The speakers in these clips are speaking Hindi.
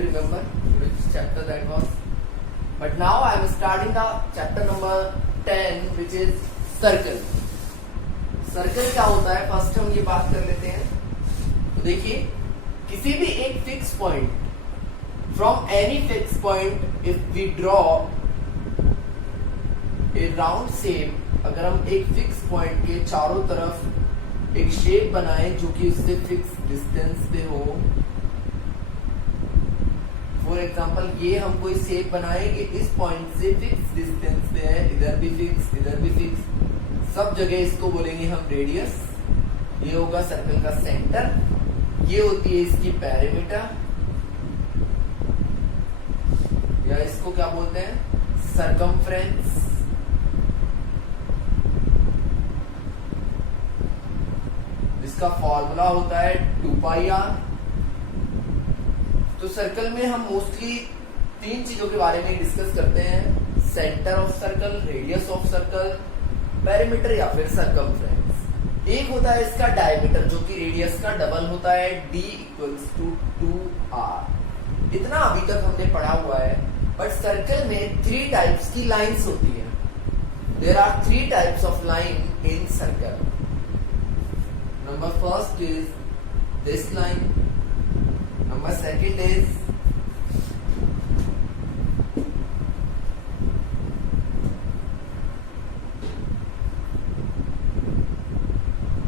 don't remember which chapter that was, but now I am starting the chapter number 10, which is circle. Circle क्या होता है, फर्स्ट हम ये बात कर लेते हैं. तो देखिए, किसी भी एक fix point, from any fix point if we draw a round shape, अगर हम एक फिक्स पॉइंट के चारों तरफ एक शेप बनाए जो कि उससे फिक्स डिस्टेंस पे हो. फॉर एग्जाम्पल, ये हम कोई शेप बनाएंगे इस पॉइंट से फिक्स डिस्टेंस पे है, इधर भी फिक्स, इधर भी फिक्स, सब जगह इसको बोलेंगे हम रेडियस. ये होगा सर्कल का सेंटर, ये होती है इसकी पेरिमीटर, या इसको क्या बोलते हैं, सरकमफ्रेंस. जिसका फॉर्मूला होता है 2πr. तो सर्कल में हम मोस्टली तीन चीजों के बारे में डिस्कस करते हैं: centre of circle, radius of circle, perimeter या फिर सरकमफ्रेंस. एक होता है इसका डायमीटर, जो कि रेडियस का डबल होता है, d = 2r. इतना अभी तक हमने पढ़ा हुआ है. बट सर्कल में 3 टाइप्स की लाइंस होती है. There are 3 types of line in circle. Number first is this line. Number second is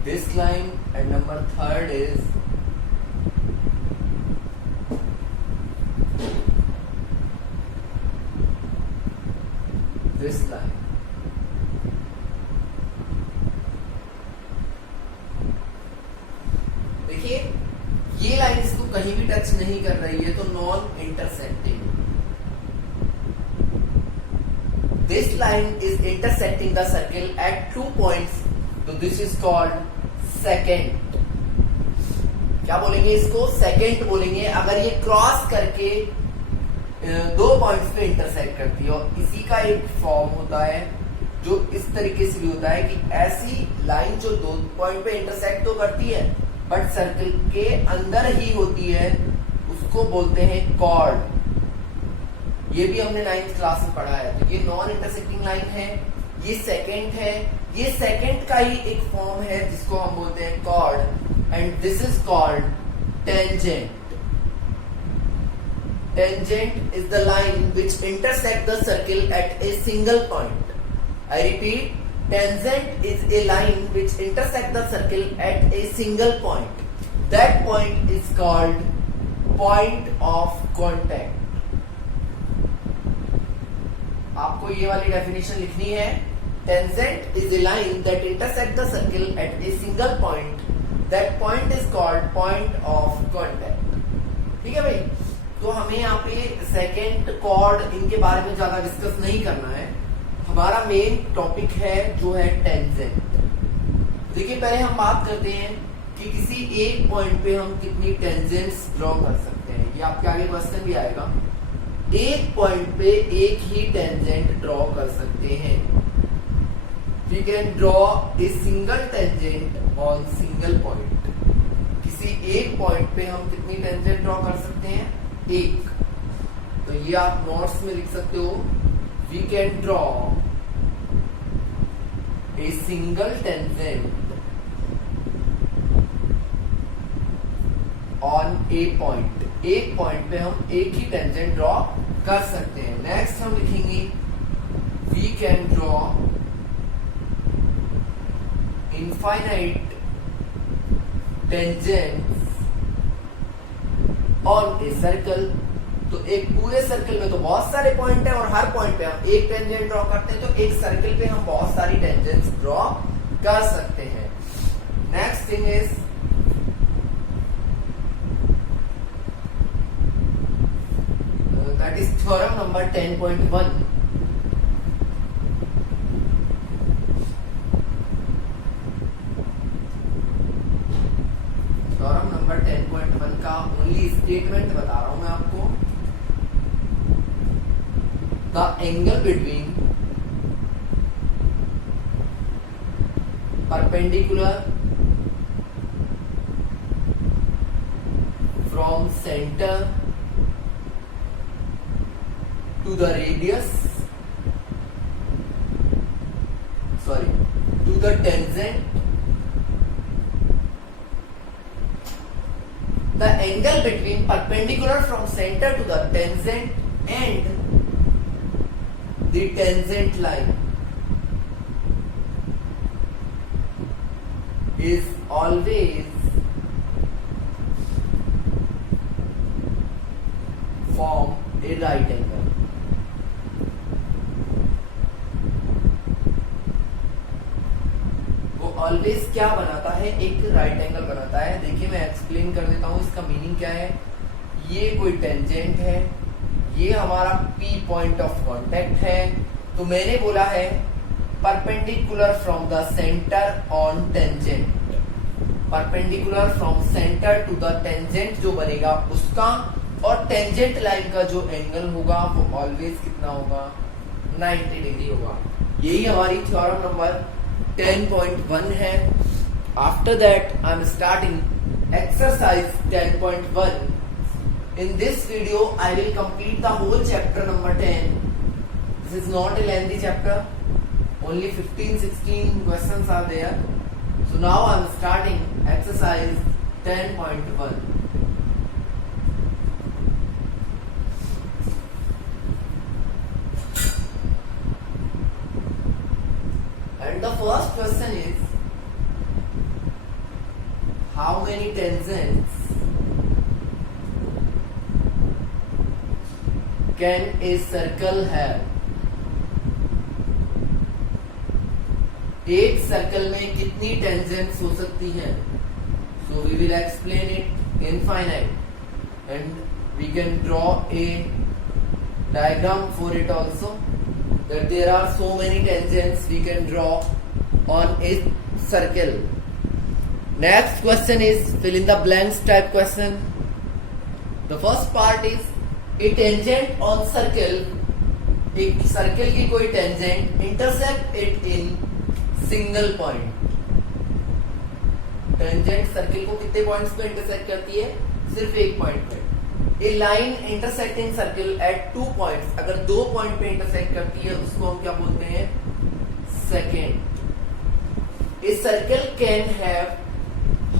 this line, and number third is this line. देखिए, ये लाइन इसको कहीं भी टच नहीं कर रही है, तो non intersecting. This line is intersecting the circle at 2 points, तो दिस इज कॉल्ड सेकेंड. क्या बोलेंगे इसको, सेकेंड बोलेंगे अगर ये क्रॉस करके 2 पॉइंट्स पे इंटरसेक्ट करती है. और इसी का एक फॉर्म होता है जो इस तरीके से भी होता है कि ऐसी लाइन जो 2 पॉइंट पे इंटरसेक्ट तो करती है बट सर्कल के अंदर ही होती है, उसको बोलते हैं कॉर्ड. ये भी हमने 9th क्लास में पढ़ा है. तो ये नॉन इंटरसेक्टिंग लाइन है, ये सेकेंड है. ये सेकेंड का ही एक फॉर्म है जिसको हम बोलते हैं chord, and this is called tangent. Tangent is the line which intersect the circle at a single point. I repeat, tangent is a line which intersect the circle at a single point. That point is called point of contact. आपको ये वाली डेफिनेशन लिखनी है. Tangent is a line that intersects the circle at a single point. That point is called point of contact. ठीक है भाई. तो हमें यहाँ पे सेकेंड, कॉर्ड, इनके बारे में ज्यादा डिस्कस नहीं करना है. हमारा मेन टॉपिक है जो है टेंजेंट. देखिए, पहले हम बात करते हैं कि किसी एक पॉइंट पे हम कितनी टेंजेंट्स ड्रॉ कर सकते हैं. ये आपके आगे क्वेश्चन भी आएगा. एक पॉइंट पे एक ही टेंजेंट ड्रॉ कर सकते हैं. We can draw a single tangent on single point. किसी एक पॉइंट पे हम कितनी टेंजेंट ड्रॉ कर सकते हैं, एक. तो ये आप नोट्स में लिख सकते हो. We can draw a single tangent on a point. एक पॉइंट पे हम एक ही टेंजेंट ड्रॉ कर सकते हैं. नेक्स्ट हम लिखेंगे we can draw infinite tangents on a circle. तो एक पूरे सर्कल में तो बहुत सारे पॉइंट है और हर पॉइंट पे हम एक टेंजेंट ड्रॉ करते हैं, तो एक सर्कल पे हम बहुत सारी टेंजेंट्स ड्रॉ कर सकते हैं. Next thing is that is theorem number 10.1. Theorem number 10.1 का ओनली स्टेटमेंट बता रहा हूं मैं आपको. The angle between perpendicular from centre to the radius, to the tangent. The angle between perpendicular from center to the tangent and the tangent line is always form a right angle. Always क्या बनाता है, एक राइट एंगल बनाता है। देखिए मैं एक्सप्लेन कर देता हूं इसका मीनिंग क्या है। ये कोई टेंजेंट है, ये हमारा P पॉइंट ऑफ कांटेक्ट है। तो मैंने बोला है perpendicular from the centre on tangent, perpendicular from centre to the tangent जो बनेगा उसका, और टेंजेंट लाइन का जो एंगल होगा वो ऑलवेज कितना होगा, 90 डिग्री होगा। यही हमारी थ्योरम नंबर 10.1 है। After that, I am starting exercise 10.1. In this video, I will complete the whole chapter number 10. This is not a lengthy chapter. Only 15-16 questions are there. So now I am starting exercise 10.1. And the first question is, how many tangents can a circle have? एक सर्कल में कितनी टेंजेंट्स हो सकती हैं? So we will explain it infinite and we can draw a diagram for it also, that there are so many tangents we can draw on a circle. Next question is fill in the blanks type question. The first part is a tangent on circle. एक सर्कल की कोई tangent intersect it in single point. Tangent circle को कितने पॉइंट्स पे इंटरसेक्ट करती है? सिर्फ एक पॉइंट पे। A line intersecting circle at 2 points, अगर 2 पॉइंट पे इंटरसेक्ट करती है उसको हम क्या बोलते हैं? Second. A circle can have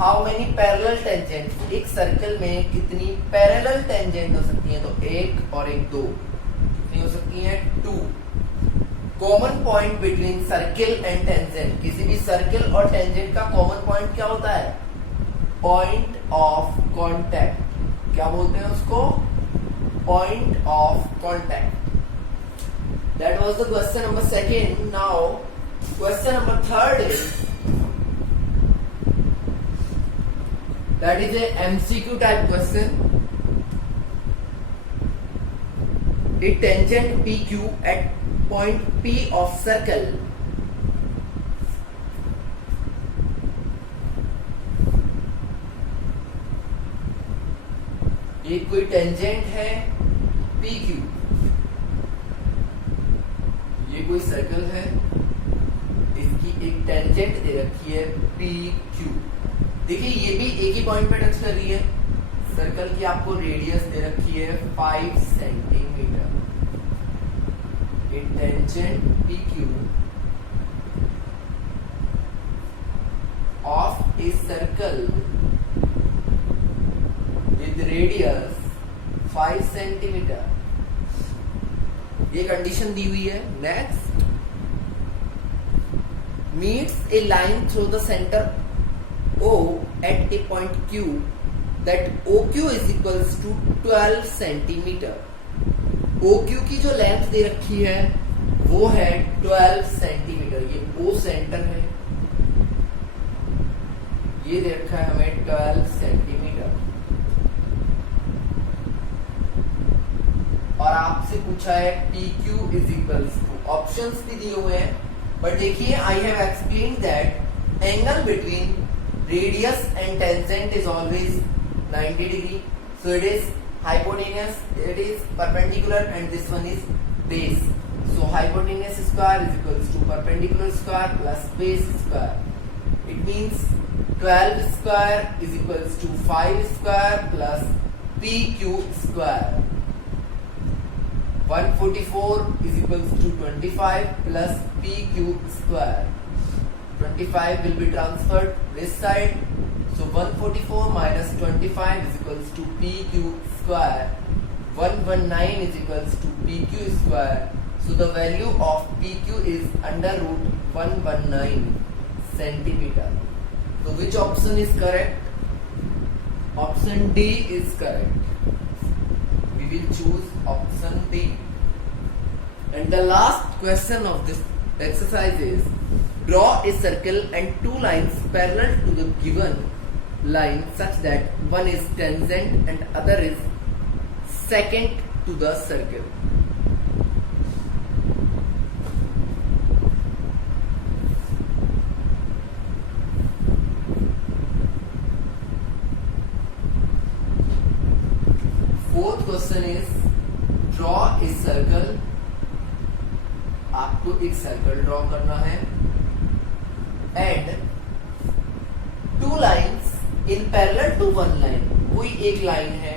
how many parallel tangents? एक सर्कल में कितनी पैरेलल टेंजेंट हो सकती है? तो एक और एक दो, कितनी हो सकती है? 2। Common point between circle and tangent, किसी भी सर्कल और टेंजेंट का कॉमन पॉइंट क्या होता है? Point of contact. क्या बोलते हैं उसको? Point of contact. That was the question number second. Now question number third is, that is a MCQ type question. A tangent PQ at point P of circle ये कोई टेंजेंट है PQ, ये कोई सर्कल है, इसकी एक टेंजेंट दे रखी है PQ। देखिए ये भी एक ही पॉइंट पे टच कर रही है। सर्कल की आपको रेडियस दे रखी है 5 सेंटीमीटर। एक tangent PQ of a circle with radius 5 centimetre, ये कंडीशन दी हुई है। Next, meets a line through the center O at a point Q, that OQ is equals to 12 centimetre. OQ की जो लेंथ दे रखी है वो है 12 सेंटीमीटर। ये O सेंटर है, ये दे रखा है हमें 12 सेंटीमीटर। और आपसे पूछा है PQ is equals to, options भी दिए हुए हैं, बट देखिए I have explain that angle between radius and tangent is always 90 degree. So it is hypotenuse, it is perpendicular, and this one is base. So hypotenuse square is equals to perpendicular square plus base square. It means 12 square is equals to 5 square plus PQ square. 144 is equals to 25 plus p cube square. 25 will be transferred this side. So 144 minus 25 is equals to p cube square. 119 is equals to pq square. So the value of pq is under root 119 centimeter. So which option is correct? Option D is correct. We will choose option D. And the last question of this exercise is, draw a circle and two lines parallel to the given line such that one is tangent and other is secant to the circle. Fourth question is, draw a circle. आपको एक सर्कल ड्रॉ करना है and two lines in parallel to one line. कोई एक लाइन है,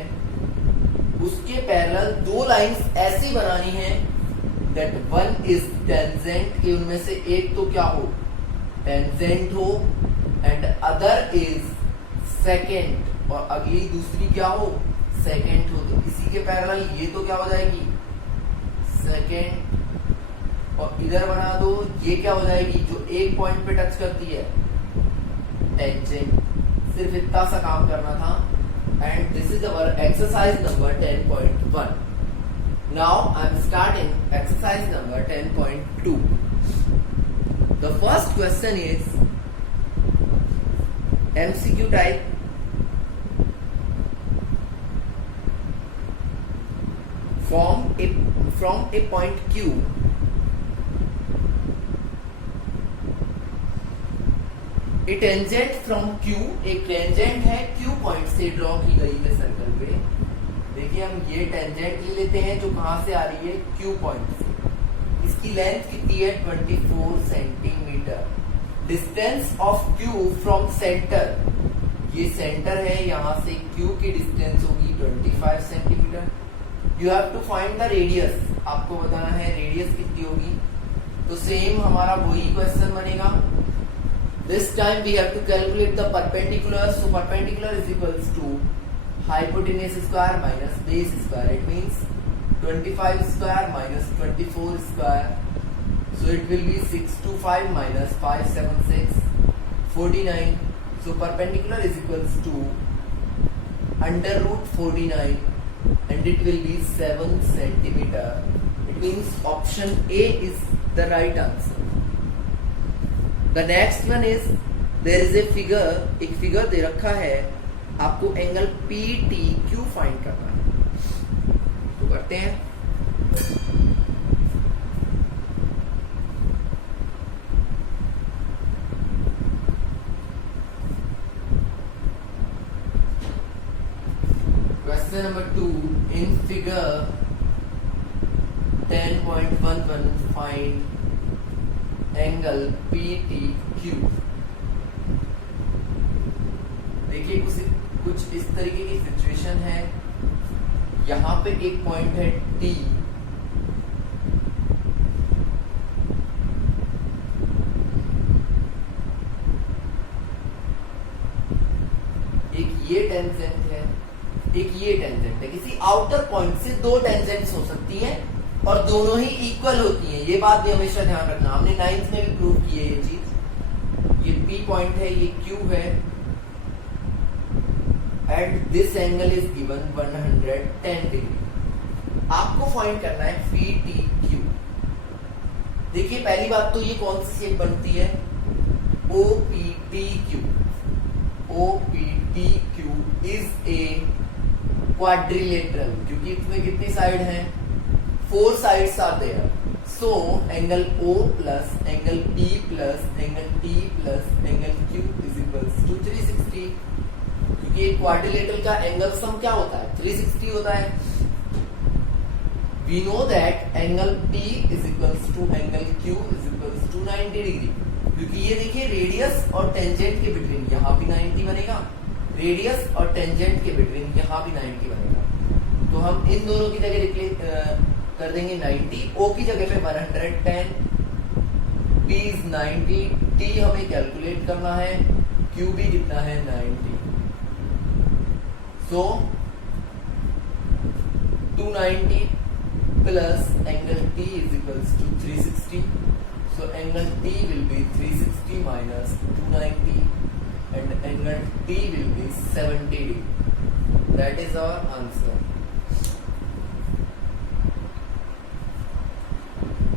उसके पैरेलल दो लाइन्स ऐसी बनानी है दैट वन इज टेंजेंट, कि उनमें से एक तो क्या हो, टेंजेंट हो, एंड अदर इज सेकेंड, और अगली दूसरी क्या हो, सेकेंड हो. तो इसी के पैरेलल ये तो क्या हो जाएगी, सेकेंड, और इधर बना दो, ये क्या हो जाएगी, जो एक पॉइंट पे टच करती है, टेंजेंट. सिर्फ इतना सा काम करना था and this is our exercise number 10.1. Now I am starting exercise number 10.2. The first question is MCQ type. From a point Q, a tangent from Q, एक टेंजेंट है Q पॉइंट से ड्रॉ की गई है सर्कल पे. देखिए हम ये टेंजेंट ले लेते हैं जो कहां से आ रही है, Q पॉइंट से. इसकी लेंथ कितनी है, 24 centimetre. Distance of Q from centre, ये सेंटर है, यहां से Q की डिस्टेंस होगी 25 centimetre. You have to find the radius, आपको बताना है रेडियस कितनी होगी. तो सेम हमारा वही क्वेश्चन बनेगा. This time we have to calculate the perpendicular. So perpendicular is equals to hypotenuse square minus base square. It means 25 square minus 24 square. So it will be 625 minus 576, 49. So perpendicular is equals to under root 49 and it will be 7 centimeter. It means option A is the right answer. The next one is, there is a figure, एक फिगर दे रखा है, आपको एंगल PTQ फाइंड करना है. तो करते हैं. Question number 2, in figure 10.11 find angle PTQ. देखिए कुछ इस तरीके की सिचुएशन है. यहां पे एक पॉइंट है T, एक ये टेंजेंट है, एक ये टेंजेंट है. किसी आउटर पॉइंट से दो टेंजेंट्स हो सकती हैं और दोनों ही इक्वल होती हैं. ये बात भी हमेशा ध्यान रखना. हमने 9th में भी प्रूव की है ये चीज. ये P पॉइंट है, ये Q है, and this angle is given 110 degree. आपको फाइंड करना है PTQ. देखिए पहली बात तो ये कौन सी शेप बनती है, OPTQ. OPTQ is a quadrilateral, क्योंकि इसमें कितनी साइड है, 4 sides are there. So angle O plus angle P plus angle T plus angle Q is equals to 360. क्योंकि क्वाड्रिलेटरल का एंगल सम क्या होता है, 360 होता है. We know that angle P is equals to angle Q is equals to 90 degree. क्योंकि ये देखिए रेडियस और टेंजेंट के बिटवीन यहाँ भी 90 बनेगा, रेडियस और टेंजेंट के बिटवीन यहाँ भी 90 बनेगा. तो हम इन दोनों की जगह कर देंगे 90, O की जगह पे 110, P इज 90, T हमें कैलकुलेट करना है, Q भी कितना है 90. सो 290 plus angle T is equals to 360. So angle T will be 360 minus 290 and angle T will be 70 degree. That is our answer.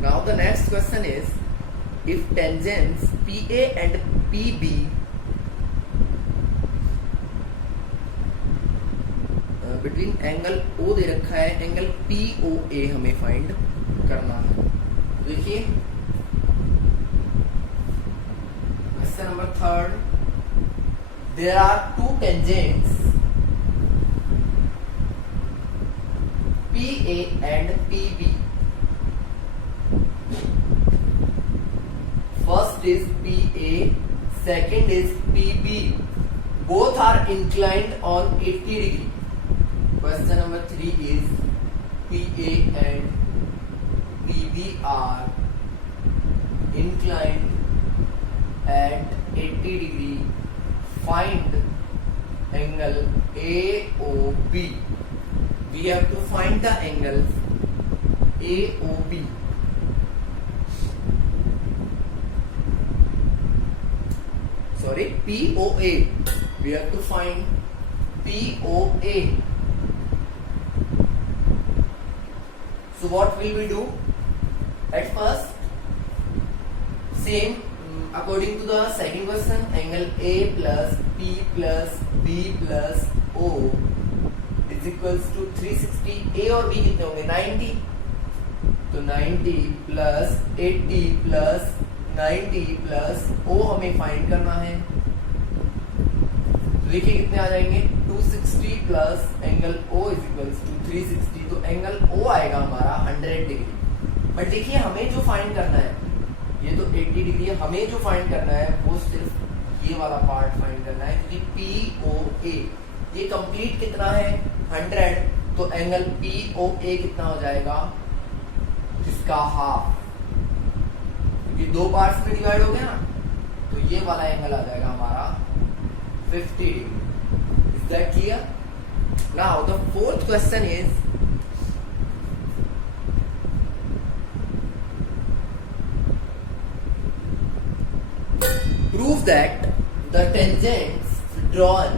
Now the next question is, if tangents PA and PB between angle O दे रखा है, एंगल POA हमें फाइंड करना है. देखिए question number 3. There are two tangents PA and PB. First is PA, second is PB. Both are inclined on 80 degree. Question number 3 is PA and PB are inclined at 80 degree. Find angle AOB. We have to find the angle AOB. Sorry, POA. We have to find POA. So what will we do? At first, same according to the second question, angle A plus P plus B plus O is equals to 360. A और B कितने होंगे 90. तो 90 plus 80 plus 90 plus O हमें फाइंड करना है. देखिए कितने आ जाएंगे 260 plus angle O is equals to 360. तो एंगल O आएगा हमारा 100 डिग्री. बट देखिए हमें जो फाइंड करना है, ये तो 80 डिग्री है, हमें जो फाइंड करना है वो सिर्फ ये वाला पार्ट फाइंड करना है, क्योंकि POA ये कंप्लीट कितना है 100. तो एंगल POA कितना हो जाएगा, इसका हाफ, क्योंकि दो पार्ट्स में डिवाइड हो गया ना. तो ये वाला एंगल आ जाएगा हमारा 50 degree. Is that clear? Now the fourth question is, prove that the tangents drawn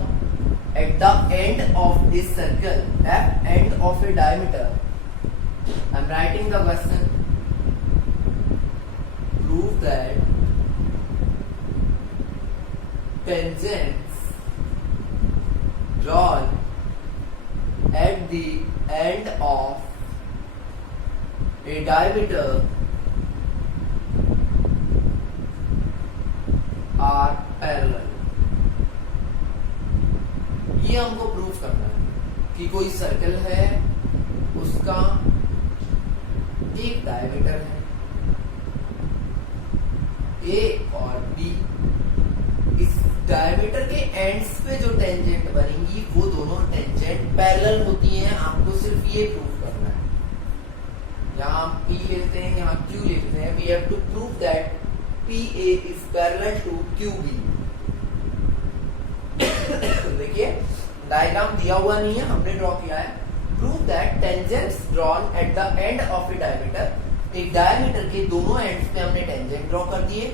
at the end of a circle, at end of a diameter. I am writing the question. Prove that tangents drawn at the end of a diameter are parallel. ये हमको प्रूव करना है कि कोई सर्कल है, उसका एक डायमीटर है A और B. इस डायमीटर के एंड्स पे जो टेंजेंट बनेंगी वो दोनों टेंजेंट पैरेलल होती हैं. आपको सिर्फ ये प्रूव करना है. यहाँ P लेते हैं, यहाँ Q लेते हैं. We have to prove that PA is parallel to QB. देखिए डायग्राम दिया हुआ नहीं है, हमने ड्रॉ किया है. Prove that tangents drawn at the end of a diameter. एक डायमीटर के दोनों एंड्स पे हमने टेंजेंट ड्रॉ कर दिए,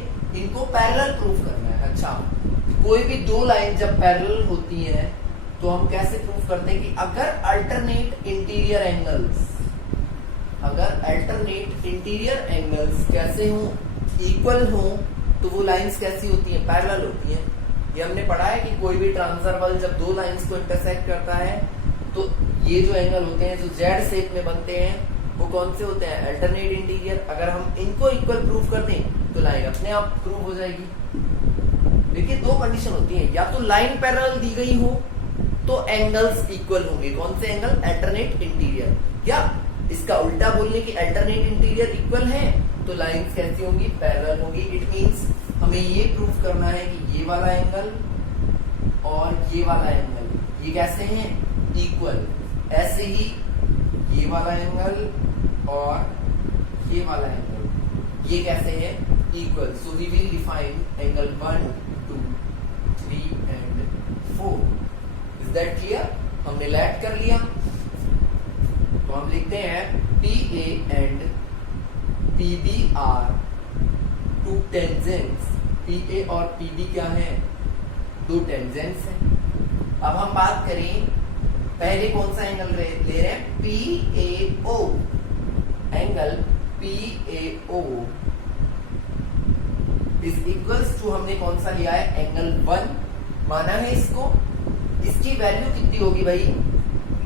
इनको पैरेलल प्रूव करना है. अच्छा, कोई भी दो लाइन जब पैरेलल होती हैं तो हम कैसे प्रूव करते हैं कि अगर अल्टरनेट इंटीरियर एंगल्स कैसे हों, इक्वल हों, तो वो लाइंस कैसी होती हैं, पैरेलल होती हैं. ये हमने पढ़ा है कि कोई भी ट्रांसवर्बल जब दो लाइंस को इंटरसेक्ट करता है तो ये जो एंगल होते हैं जो जेड शेप में बनते हैं वो कौन से होते हैं, अल्टरनेट इंटीरियर. अगर हम इनको इक्वल प्रूव कर दें तो लाइन अपने आप प्रूव हो जाएगी. देखिए दो कंडीशन होती है, या तो लाइन पैरेलल दी गई हो तो एंगल्स इक्वल होंगे. कौन से एंगल, अल्टरनेट इंटीरियर. या इसका उल्टा बोलने की अल्टरनेट इंटीरियर इक्वल है तो लाइंस कैसी होंगी, पैरेलल होंगी. इट मींस हमें ये प्रूव करना है कि ये वाला एंगल और ये वाला एंगल ये कैसे हैं, इक्वल. ऐसे ही ये वाला एंगल और ये वाला एंगल, ये कैसे है? Equal. So we will define angle 1, 2, 3 and 4. Is that clear? हमने लेट कर लिया, तो हम लिखते हैं PA and PB are two tangents. PA और PB क्या है? दो टेंजेंट्स हैं. अब हम बात करें, पहले कौन सा एंगल ले रहे हैं? PAO. Angle PAO is equals to, हमने कौन सा लिया है? एंगल 1 माना है इसको. इसकी वैल्यू कितनी होगी भाई?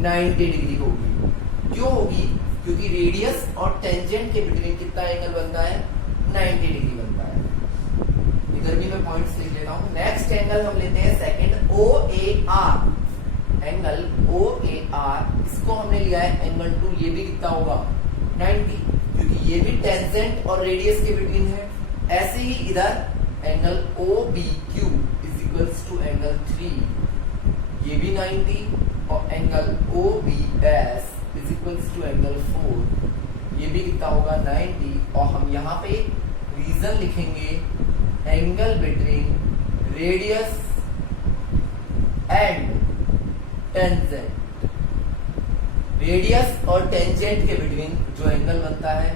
90 डिग्री होगी. क्यों होगी? क्योंकि रेडियस और टेंजेंट के बिटवीन कितना एंगल बनता है? 90 डिग्री बनता है. इधर भी मैं पॉइंट्स लिख लेता हूं. नेक्स्ट एंगल हम लेते हैं सेकंड, OAR. एंगल OAR, इसको हमने लिया है एंगल 2. ये भी कितना होगा? 90, क्योंकि ये भी टेंजेंट और रेडियस के बिटवीन है. ऐसे ही इधर angle OBQ is equals to angle 3, ये भी 90, और angle OBS is equals to angle 4, ये भी कितना होगा? 90. और हम यहाँ पे रीजन लिखेंगे, angle between radius and tangent. Radius और टेंजेंट के बिटवीन जो एंगल बनता है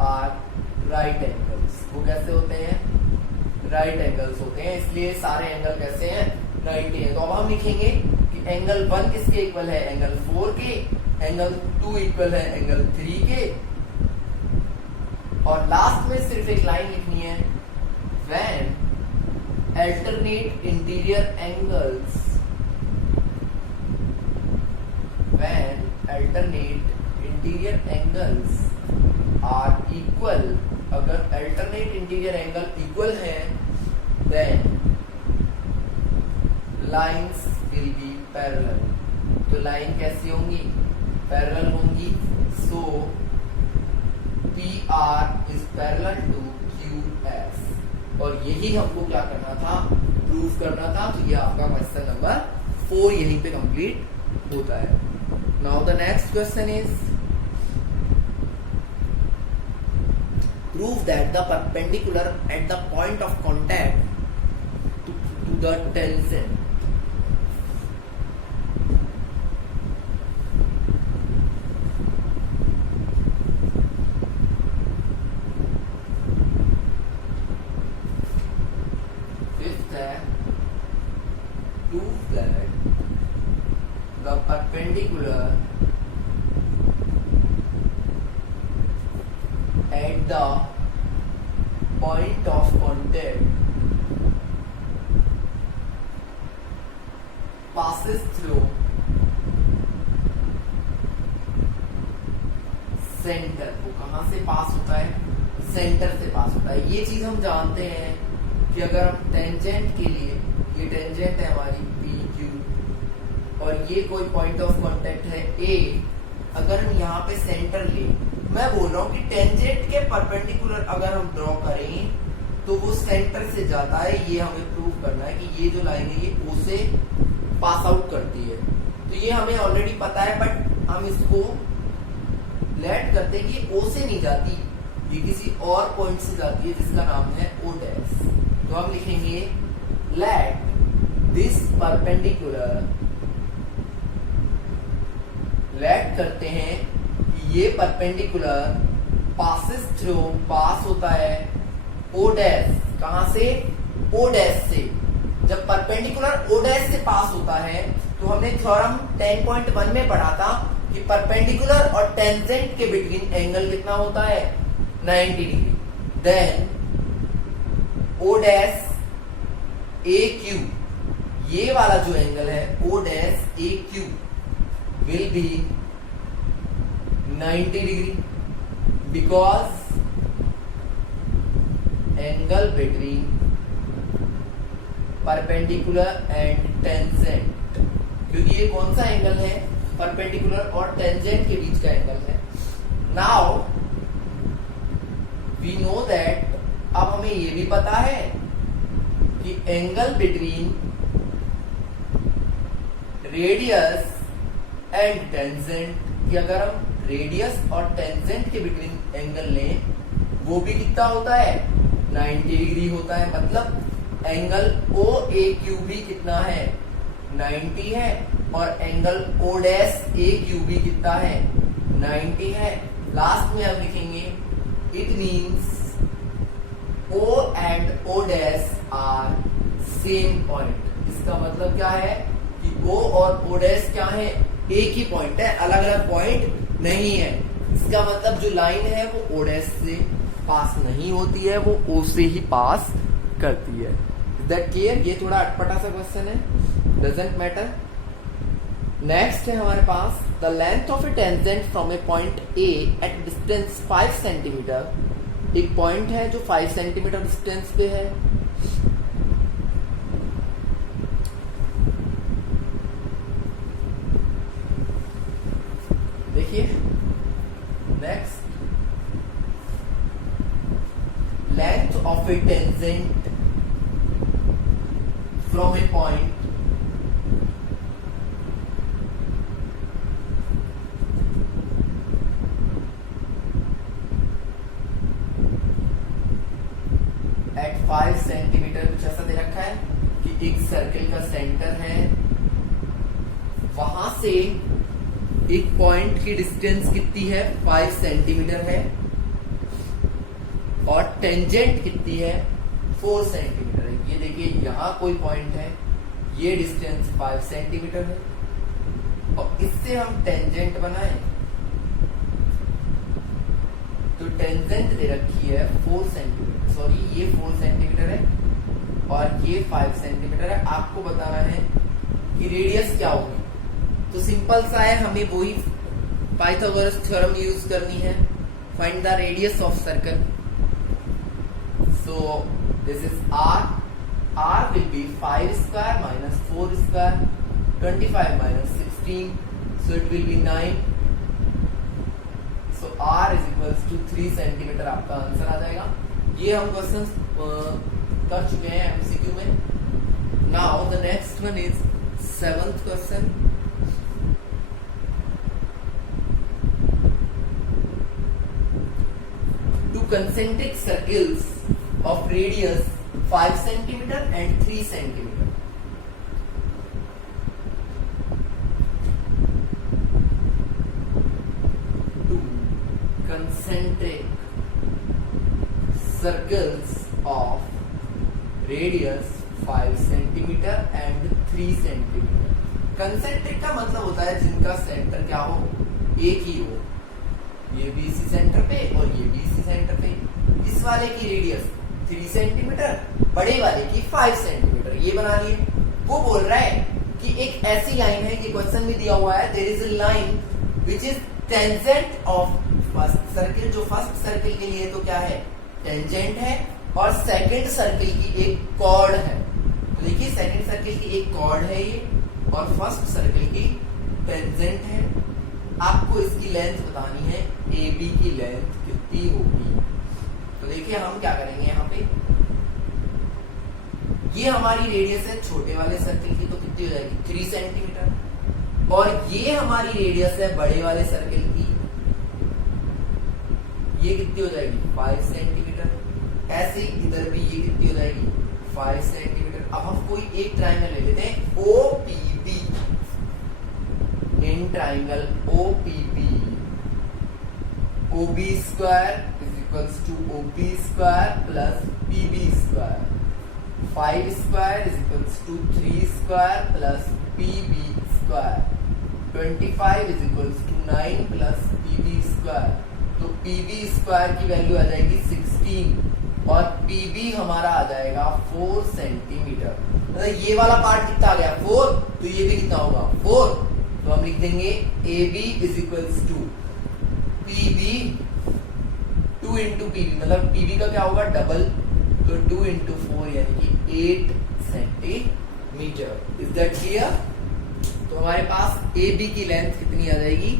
आर राइट एंगल्स. वो कैसे होते हैं? राइट एंगल्स होते हैं. इसलिए सारे एंगल कैसे हैं? 90 है. तो अब हम लिखेंगे कि एंगल 1 किसके इक्वल है? एंगल 4 के. एंगल 2 इक्वल है एंगल 3 के. और लास्ट में सिर्फ एक लाइन लिखनी है, when alternate interior angles, when alternate interior angles are equal, अगर alternate interior angle equal है, then lines will be parallel. तो लाइन कैसी होंगी? पैरेलल होंगी. So PR is parallel to QS. और यही हमको क्या करना था? प्रूफ करना था. तो ये आपका क्वेश्चन नंबर 4 यहीं पे कंप्लीट होता है. Now the next question is, prove that the perpendicular at the point of contact to the tangent. Prove that the perpendicular at the point of contact passes through centre. वो कहां से पास होता है? सेंटर से पास होता है. ये चीज हम जानते हैं कि अगर हम टेंजेंट के लिए, ये टेंजेंट है हमारी PQ, और ये कोई पॉइंट ऑफ कांटेक्ट है A, अगर हम यहाँ पे सेंटर ले, मैं बोल रहा हूँ कि टेंजेंट के परपेंडिकुलर अगर हम ड्रॉ करें तो वो सेंटर से जाता है. ये हमें प्रूव करना है कि ये जो लाइन है ये O से पास आउट करती है. तो ये हमें ऑलरेडी पता है, बट हम इसको लेट करते हैं कि O से नहीं जाती, ये किसी और पॉइंट से जाती है जिसका नाम है O डैश. तो हम लिखेंगे let this perpendicular, let करते हैं कि ये परपेंडिकुलर passes through, पास होता है O डैश. कहां से? O डैश से. जब परपेंडिकुलर O डैश से पास होता है तो हमने थ्योरम 10.1 में पढ़ा था कि परपेंडिकुलर और टेंजेंट के बिटवीन एंगल कितना होता है? 90 degree. Then O dash AQ, ये वाला जो एंगल है O dash AQ will be 90 degree, because angle between perpendicular and tangent, क्योंकि ये कौन सा एंगल है? परपेंडिकुलर और टेंजेंट के बीच का एंगल है. नाउ वी नो दैट, अब हमें ये भी पता है कि angle between radius and tangent, कि अगर हम रेडियस और टेंजेंट के बिटवीन एंगल लें, वो भी कितना होता है 90 डिग्री होता है। मतलब एंगल ओ ए क्यू भी कितना है 90 है, और angle O dash A Q भी कितना है 90 है। लास्ट में हम लिखेंगे it means O and O dash are same point. इसका मतलब क्या है कि ओ और ओ डैश क्या है, एक ही पॉइंट है, अलग अलग पॉइंट नहीं है। इसका मतलब जो लाइन है वो ओ डैश से पास नहीं होती है, वो ओ से ही पास करती है। Is that clear? ये थोड़ा अटपटा सा क्वेश्चन है, डजंट मैटर। नेक्स्ट है हमारे पास the length of a tangent from a point a at distance 5 centimetre. एक पॉइंट है जो 5 सेंटीमीटर डिस्टेंस पे है। देखिए next, length of a tangent from a point at 5 centimetre. कुछ ऐसा दे रखा है कि एक सर्कल का सेंटर है, वहां से एक पॉइंट की डिस्टेंस कितनी है 5 सेंटीमीटर है, और टेंजेंट कितनी है 4 सेंटीमीटर है। ये देखिए यहाँ कोई पॉइंट है, ये डिस्टेंस 5 सेंटीमीटर है, और इससे हम टेंजेंट बनाए तो टेंजेंट दे रखी है 4 सेंटीमीटर, सॉरी ये 4 सेंटीमीटर है और ये 5 सेंटीमीटर है। आपको बताना है कि रेडियस क्या होगी। तो सिंपल सा है, हमें वही पाइथागोरस थ्योरम यूज करनी है। Find the radius of circle. So this is r. r will be 5 square minus 4 square, 25 minus 16, so it will be 9. So r is equals to 3 centimetre आपका आंसर आ जाएगा। ये हम क्वेश्चन कर चुके हैं एमसीक्यू में। Now the next one is 7th question. Concentric circles of radius 5 centimeter and 3 centimeter. Two concentric circles of radius 5 centimeter and 3 centimeter. Concentric का मतलब होता है जिनका सेंटर क्या हो, एक ही हो। ये भी इसी सेंटर पे और ये भी इसी सेंटर पे। इस वाले की रेडियस 3 सेंटीमीटर, बड़े वाले की 5 सेंटीमीटर, ये बना लिए। वो बोल रहा है कि एक ऐसी लाइन है, ये क्वेश्चन में दिया हुआ है, there is a line which is tangent of first circle. जो फर्स्ट सर्किल के लिए तो क्या है टेंजेंट है, और सेकंड सर्किल की एक कॉर्ड है। तो देखिए सेकंड सर्किल की एक कॉर्ड है ये, और फर्स्ट सर्किल की टेंजेंट है। आपको इसकी लेंथ बतानी है, ए बी की लेंथ कितनी होगी। तो देखिए हम क्या करेंगे, यहाँ पे ये हमारी रेडियस है छोटे वाले सर्किल की, तो कितनी हो जाएगी 3 सेंटीमीटर, और ये हमारी रेडियस है बड़े वाले सर्किल की, ये कितनी हो जाएगी 5 सेंटीमीटर। ऐसे इधर भी ये कितनी हो जाएगी 5 सेंटीमीटर। अब हम कोई एक ट्राइंगल ले लेते हैं OPB। In triangle OPB, OB square is equals to OP square plus PB square, 5 square is equals to 3 square plus PB square, 25 is equals to 9 plus PB square. तो PB स्क्वायर की वैल्यू आ जाएगी 16 और PB हमारा आ जाएगा 4 सेंटीमीटर। मतलब ये वाला पार्ट कितना आ गया 4, तो ये भी कितना होगा 4। तो हम लिख देंगे AB is equals to PB 2 into PB, मतलब PB का क्या होगा डबल, तो 2 इंटू 4 यानी कि 8 सेंटीमीटर। Is that clear? तो हमारे पास AB की लेंथ कितनी आ जाएगी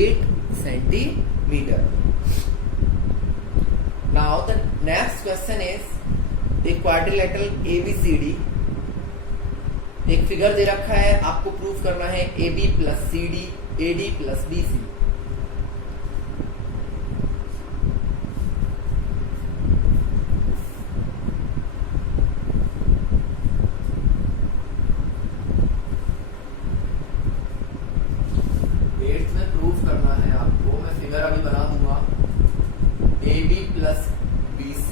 8 centimetre. Now the next question is a quadrilateral ABCD। एक फिगर दे रखा है, आपको प्रूफ करना है AB plus CD AD plus BC। Figure अभी बना दूंगा। AB plus BC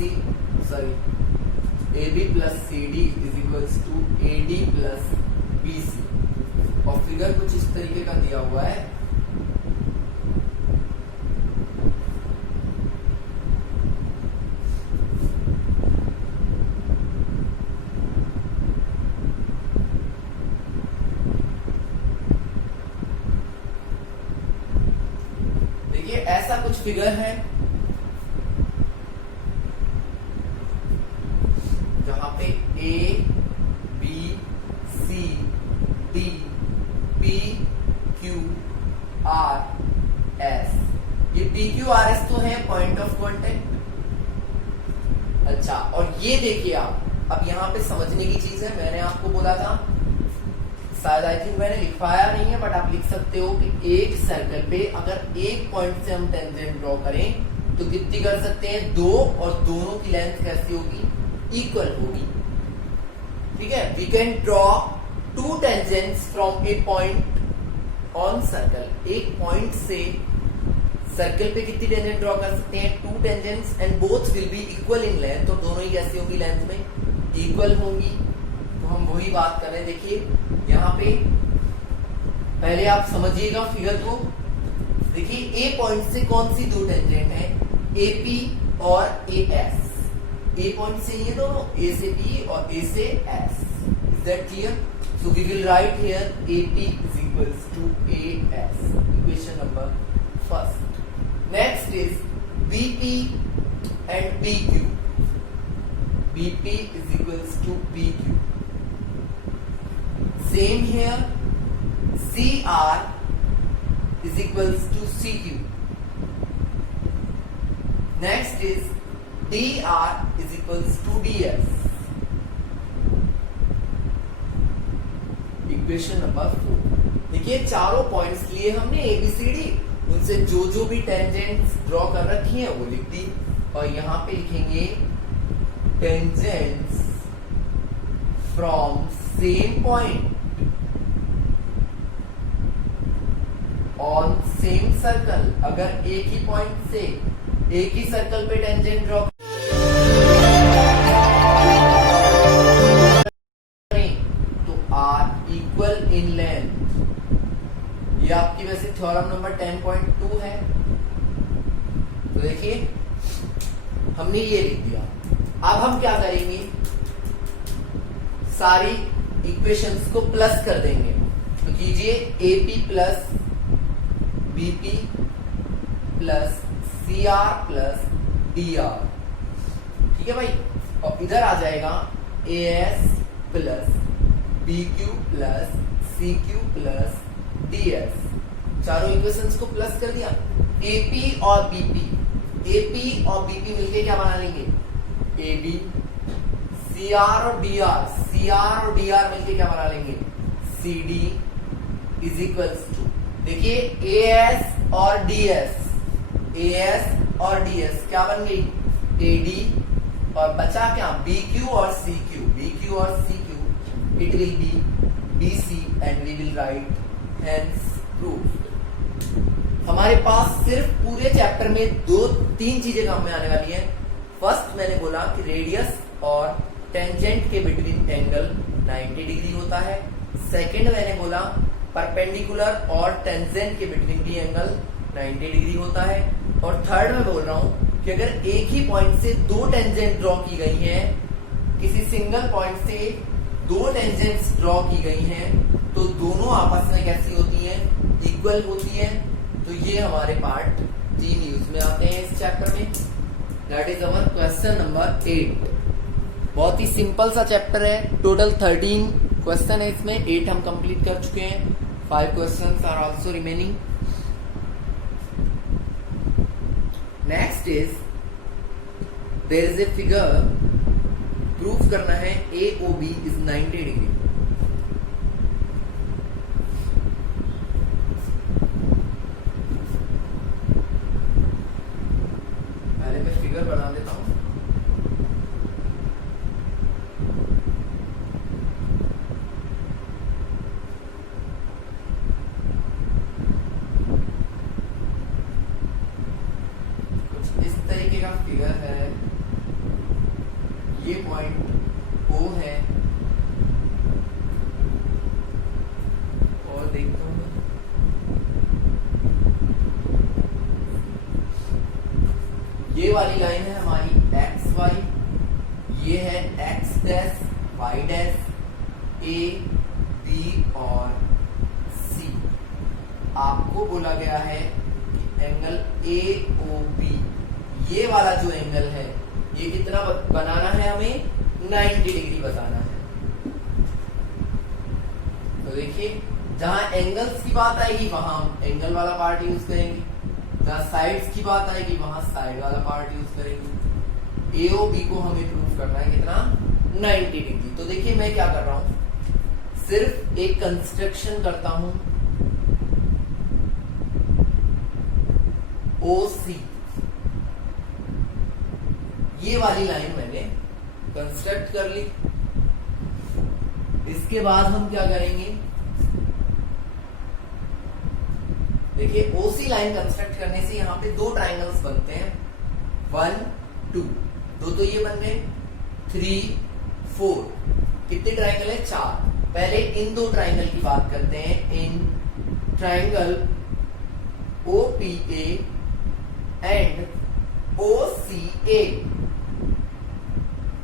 AB plus CD is equals to AD plus BC और फिगर कुछ इस तरीके का दिया हुआ है। देखिए ऐसा कुछ फिगर है जहां पे A B C D P Q R S, ये P Q R S तो है पॉइंट ऑफ कांटेक्ट। अच्छा, और ये देखिए आप, अब यहाँ पे समझने की चीज है, मैंने आपको बोला था, शायद आई थिंक मैंने लिखवाया नहीं है, बट आप लिख सकते हो कि एक सर्कल पे अगर एक पॉइंट से हम टेंजेंट ड्रॉ करें तो कितनी कर सकते हैं, 2, और दोनों की लेंथ कैसी होगी, इक्वल होगी। ठीक है, we can draw 2 tangents from a point on circle. एक पॉइंट से सर्कल पे कितनी टेंजेंट ड्रॉ कर सकते हैं, 2 tangents, and both will be equal in length, तो दोनों ही कैसी होगी, लेंथ में इक्वल होंगी। तो हम वही बात कर रहे हैं। देखिए यहाँ पे पहले आप समझिएगा फिगर को। देखिए ए पॉइंट से कौन सी 2 टेंजेंट है, AP और AS। ए पॉइंट से ये दोनों, A से P और A से S। Is that clear? So we will write here AP is equals to AS, equation number first. Next is BP and PQ। BP is equals to PQ. Same here, CR is equals to CQ. Next is DR is equals to DS. Equation number 4. देखिए चारों पॉइंट्स लिए हमने ABCD, उनसे जो जो भी टेंजेंट्स ड्रॉ कर रखी हैं वो लिख दी, और यहाँ पे लिखेंगे tangents from same point on same circle। अगर एक ही पॉइंट से एक ही सर्कल पे टेंजेंट ड्रॉ करें तो आर इक्वल इन लेंथ। ये आपकी वैसे थ्योरम नंबर 10.2 है। तो देखिए हमने ये लिख दिया। अब हम क्या करेंगे, सारी इक्वेशंस को प्लस कर देंगे। तो कीजिए AP plus BP plus CR plus DR। ठीक है भाई, और इधर आ जाएगा AS plus BQ plus CQ plus DS। चारों इक्वेशंस को प्लस कर दिया। AP और BP मिलके क्या बना लेंगे, AB। CR और DR मिलके क्या बना लेंगे, CD इज इक्वल्स टू, देखिए AS और DS क्या बन गई, AD, और बचा क्या, BQ और CQ, it will be BC and we will write hence proved. हमारे पास सिर्फ पूरे चैप्टर में 2-3 चीजें काम में आने वाली हैं। फर्स्ट मैंने बोला कि रेडियस और टेंजेंट के बिटवीन एंगल 90 डिग्री होता है। सेकंड मैंने बोला परपेंडिकुलर और टेंजेंट के बिटवीन भी एंगल 90 डिग्री होता है। और थर्ड मैं बोल रहा हूं कि अगर एक ही पॉइंट से 2 टेंजेंट ड्रॉ की गई हैं, किसी सिंगल पॉइंट से 2 टेंजेंट्स ड्रॉ की गई हैं, तो दोनों आपस में कैसी होती हैं, इक्वल होती हैं। तो ये हमारे पार्ट 3 यूज में आते हैं इस चैप्टर में। That is our question number 8। बहुत ही सिंपल सा चैप्टर है। टोटल 13 क्वेश्चन है इसमें, 8 हम कंप्लीट कर चुके हैं। 5 questions are also remaining. Next is there is a figure, proof करना है AOB इज 90 डिग्री। पहले मैं फिगर बना देता हूं। फिगर है, ये पॉइंट O है, और देखता हूँ ये वाली लाइन है हमारी XY, ये है X dash Y dash A B और C। आपको बोला गया है कि एंगल AOB, ये वाला जो एंगल है ये कितना बनाना है, हमें 90 डिग्री बताना है। तो देखिए जहां एंगल्स की बात आएगी वहां हम एंगल वाला पार्ट यूज करेंगे, जहां साइड्स की बात आएगी वहां साइड वाला पार्ट यूज करेंगे। AOB को हमें प्रूव करना है कितना, 90 डिग्री। तो देखिए मैं क्या कर रहा हूं, सिर्फ एक कंस्ट्रक्शन करता हूं, OC, ये वाली लाइन मैंने कंस्ट्रक्ट कर ली। इसके बाद हम क्या करेंगे, देखिए OC लाइन कंस्ट्रक्ट करने से यहां पे दो ट्राइंगल्स बनते हैं, 1 2, दो तो ये बन गए, 3 4, कितने ट्राइंगल है, 4। पहले इन दो ट्राइंगल की बात करते हैं, in triangle OPA and OCA।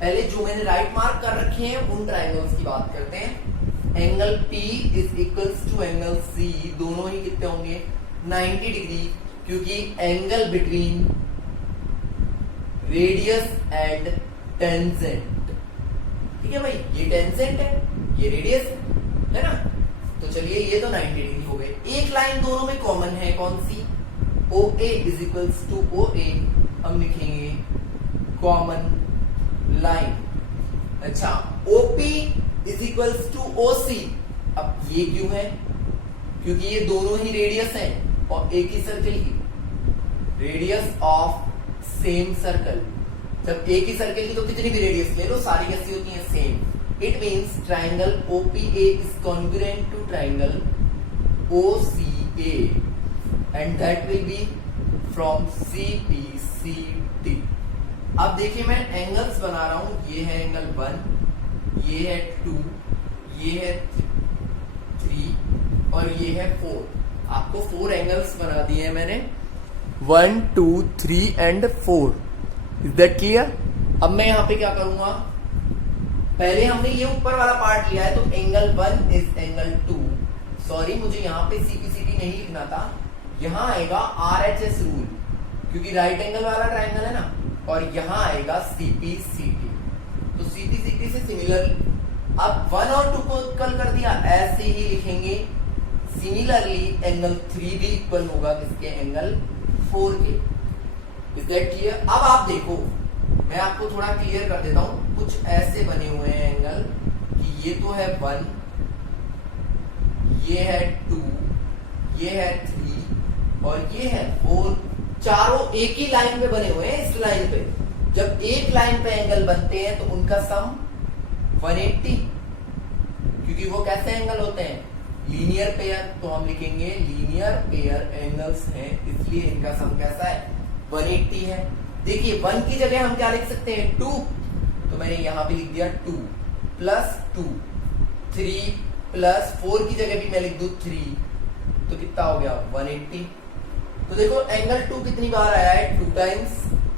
पहले जो मैंने राइट मार्क कर रखे हैं उन ट्राइंगल्स की बात करते हैं। Angle P is equals to angle C, दोनों ही कितने होंगे, 90 डिग्री, क्योंकि angle between radius and tangent. ठीक है भाई, ये टेंजेंट है, ये रेडियस है ना। तो चलिए ये तो 90 डिग्री हो गए। एक लाइन दोनों में कॉमन है, कौन सी, OA is equals to OA, हम लिखेंगे कॉमन लाइन। अच्छा, OP is equals to OC, अब ये क्यों है, क्योंकि ये दोनों ही रेडियस हैं और एक ही सर्कल की, रेडियस ऑफ सेम सर्कल। जब एक ही सर्कल की तो कितनी भी रेडियस ले लो, सारी कैसी होती है, same. It means triangle OPA is congruent to triangle OCA and that will be from CPCT। अब देखिए मैं एंगल्स बना रहा हूं, ये है एंगल 1, ये है 2, ये है 3 और ये है 4। आपको 4 एंगल्स बना दिए हैं मैंने, 1 2 3 एंड 4। Is that clear. अब मैं यहां पे क्या करूंगा, पहले हमने ये ऊपर वाला पार्ट लिया है, तो एंगल 1 इज एंगल 2, सॉरी मुझे यहाँ पे CPCT नहीं लिखना था, यहां आएगा RHS रूल, क्योंकि राइट एंगल वाला ट्राइंगल है ना, और यहां आएगा CPCT। तो CPCT से सिमिलर, अब 1 और 2 को इक्वल कर दिया, ऐसे ही लिखेंगे। सिमिलरली एंगल 3 भी इक्वल होगा किसके, एंगल 4 के। Is that clear. अब आप देखो, मैं आपको थोड़ा क्लियर कर देता हूं, कुछ ऐसे बने हुए हैं एंगल कि ये तो है 1, ये है 2, ये है 3 और ये है 4, चारों एक ही लाइन पे बने हुए हैं। इस लाइन पे जब एक लाइन पे एंगल बनते हैं तो उनका सम 180, क्योंकि वो कैसे एंगल होते हैं, लीनियर पेयर। तो हम लिखेंगे लीनियर पेयर एंगल्स हैं, इसलिए इनका सम कैसा है, 180 है। देखिए 1 की जगह हम क्या लिख सकते हैं, 2, तो मैंने यहां पे लिख दिया 2 प्लस 2, 3 प्लस 4 की जगह भी मैं लिख दूं 3, तो कितना हो गया, 180। तो देखो एंगल 2 कितनी बार आया है, 2 टाइम्स,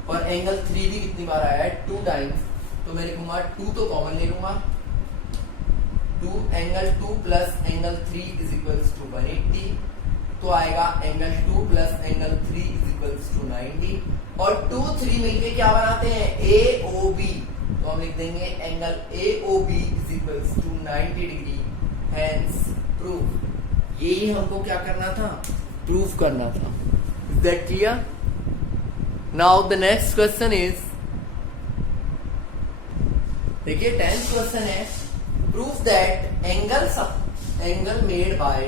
और एंगल 3 भी कितनी बार आया है, 2 टाइम्स। तो मैं लिखूंगा 2 तो कॉमन ले लूंगा, 2 angle 2 plus angle 3 is equals to 180, तो आएगा angle 2 plus angle 3 is equals to 90, और 2 3 मिलके क्या बनाते हैं, AOB। तो हम लिख देंगे angle AOB is equals to 90 degree, hence proof. यही हमको क्या करना था, प्रूफ करना था। Is that clear? Now the next question is, देखिए 10th क्वेश्चन है, prove that angle made by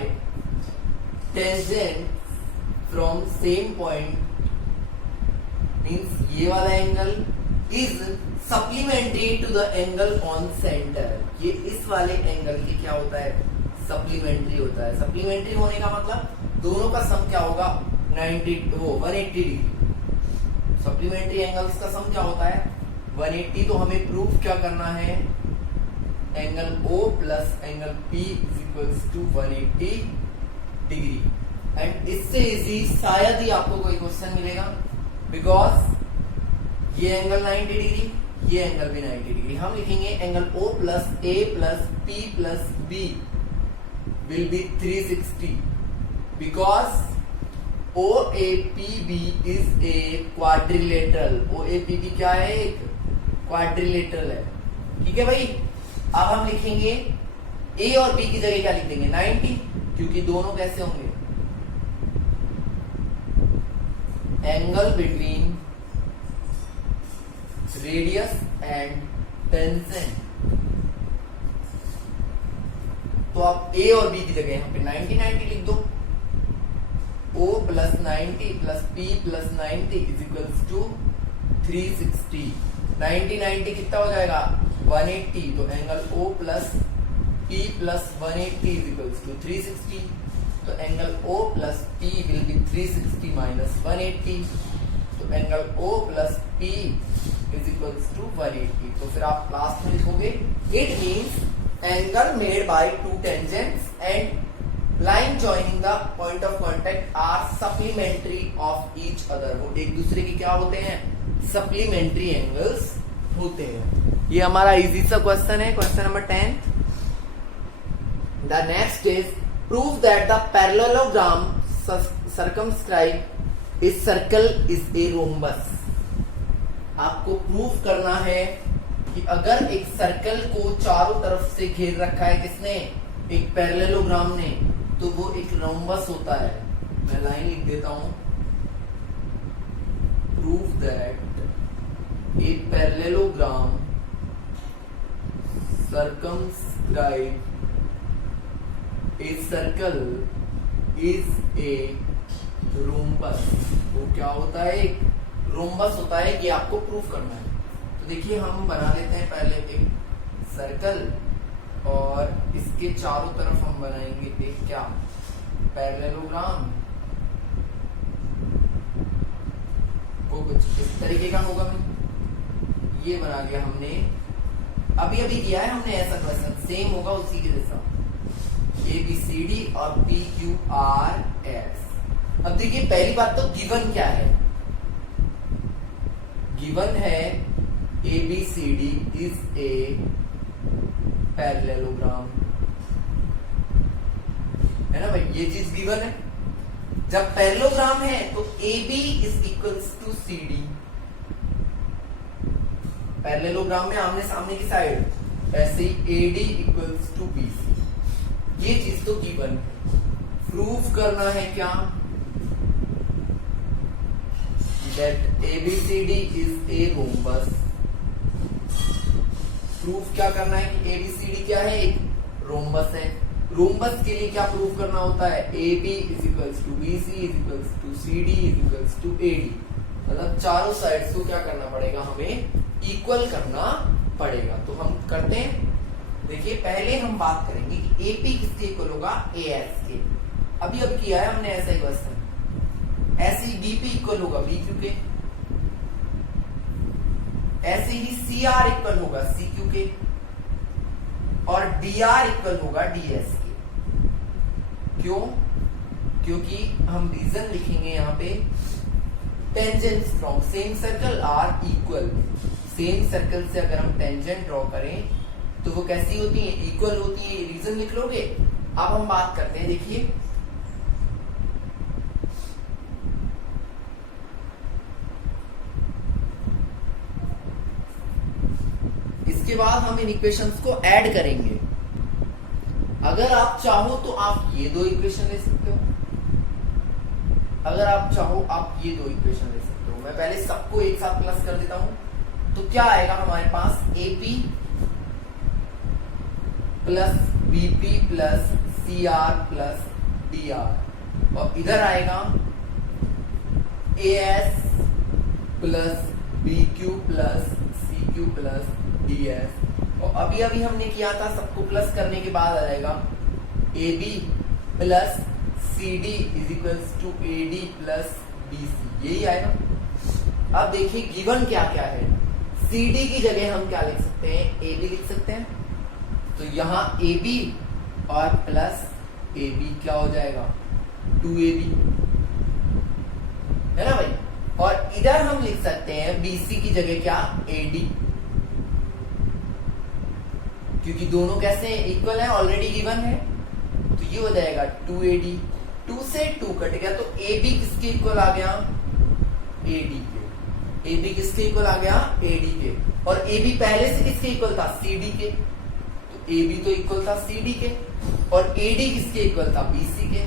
tangent from same point, means ये वाला angle is supplementary to the angle on center। ये इस वाले एंगल की क्या होता है, सप्लीमेंट्री होता है। सप्लीमेंट्री होने का मतलब दोनों का सम क्या होगा, 180 डिग्री। सप्लीमेंट्री एंगल्स का सम क्या होता है 180। तो हमें प्रूफ क्या करना है, angle O plus angle P is equals to 180 degree. And इससे इजी शायद ही आपको कोई क्वेश्चन मिलेगा, बिकॉज ये एंगल 90 डिग्री, ये एंगल भी 90 डिग्री। हम लिखेंगे angle O plus A plus P plus B will be 360 because OAPB is a quadrilateral. OAPB क्या है, एक क्वाड्रिलेटरल है। ठीक है भाई, अब हम लिखेंगे A और B की जगह क्या लिख देंगे 90, क्योंकि दोनों कैसे होंगे, angle between radius and tangent. तो आप A और B की जगह यहाँ पे 90 लिख दो। O plus 90 plus P plus 90 is equals to 360। 90 कितना हो जाएगा 180। तो angle O plus P plus 180 is equals to 360। तो angle O plus P will be 360 minus 180। तो angle O plus P is equals to 180। तो फिर आप लास्ट में लिखोगे it means angle made by two tangents and line joining the point of contact are supplementary of each other. वो एक दूसरे के क्या होते हैं, सप्लीमेंट्री एंगल्स होते हैं। ये हमारा इजी सा क्वेश्चन है, question number 10। The next is prove that the parallelogram circumscribe a circle is a rhombus. आपको प्रूव करना है कि अगर एक सर्कल को चारों तरफ से घेर रखा है किसने, एक पैरेललोग्राम ने, तो वो एक रोम्बस होता है। मैं लाइन लिख देता हूं, prove that a parallelogram circumscribe a circle is a rhombus। वो क्या होता है, एक रोम्बस होता है। ये आपको प्रूफ करना है। तो देखिए हम बना लेते हैं पहले एक सर्कल और इसके चारों तरफ हम बनाएंगे एक क्या, पैरेललोग्राम। वो कुछ इस तरीके का होगा। ये बना लिया हमने, अभी किया है हमने ऐसा क्वेश्चन, सेम होगा उसी के जैसा। ABCD और PQRS। अब देखिए पहली बात तो गिवन क्या है, गिवन है ABCD इज ए पैरेललोग्राम, है ना भाई, ये चीज गिवन है। जब पैरेललोग्राम है तो AB is equals to CD। Parallelogram में आमने सामने की साइड, ऐसे ही AD इक्वल्स टू BC। ये चीज तो गिवन है। प्रूव करना है क्या, that ABCD is a rhombus. Proof क्या करना है कि ABCD क्या है, एक रोम्बस है। रोम्बस के लिए क्या प्रूफ करना होता है, AB is equals to BC is equals to CD is equals to AD। मतलब चारों साइड्स को क्या करना पड़ेगा, हमें इक्वल करना पड़ेगा। तो हम करते हैं, देखिए पहले हम बात करेंगे कि AP किसके इक्वल होगा, AS के। अभी किया है हमने ऐसा ही क्वेश्चन। ऐसे ही BP इक्वल होगा BQ के, ऐसे ही CR इक्वल होगा CQ के, और DR इक्वल होगा DS के। क्यों, क्योंकि हम रीजन लिखेंगे यहाँ पे, tangents from same circle are equal. Same circle से अगर हम टेंजेंट ड्रॉ करें तो वो कैसी होती है, इक्वल होती है। रीजन लिख लोगे। अब हम बात करते हैं, देखिए इसके बाद हम इन इक्वेशंस को ऐड करेंगे। अगर आप चाहो तो आप ये दो इक्वेशन ले सकते हो, अगर आप चाहो आप ये दो इक्वेशन ले सकते हो। मैं पहले सबको एक साथ प्लस कर देता हूं। तो क्या आएगा हमारे पास, AP plus BP plus CR plus DR, और इधर आएगा AS plus BQ plus CQ plus DS। और अभी हमने किया था, सबको प्लस करने के बाद आ जाएगा AB plus CD is equals to AD plus BC, यही आएगा। अब देखिए गिवन क्या क्या है। CD की जगह हम क्या लिख सकते हैं, AB लिख सकते हैं। तो यहाँ AB और प्लस AB क्या हो जाएगा, 2AB, है ना भाई। और इधर हम लिख सकते हैं BC की जगह क्या, AD, क्योंकि दोनों कैसे इक्वल है, ऑलरेडी गिवन है। तो ये हो जाएगा 2AD, 2 से 2 कट गया, तो AB किसके इक्वल आ गया, AD के। AB किसके इक्वल आ गया, AD के। और AB पहले से किसके इक्वल था, CD के। तो AB तो इक्वल था CD के, और AD किसके इक्वल था, BC के।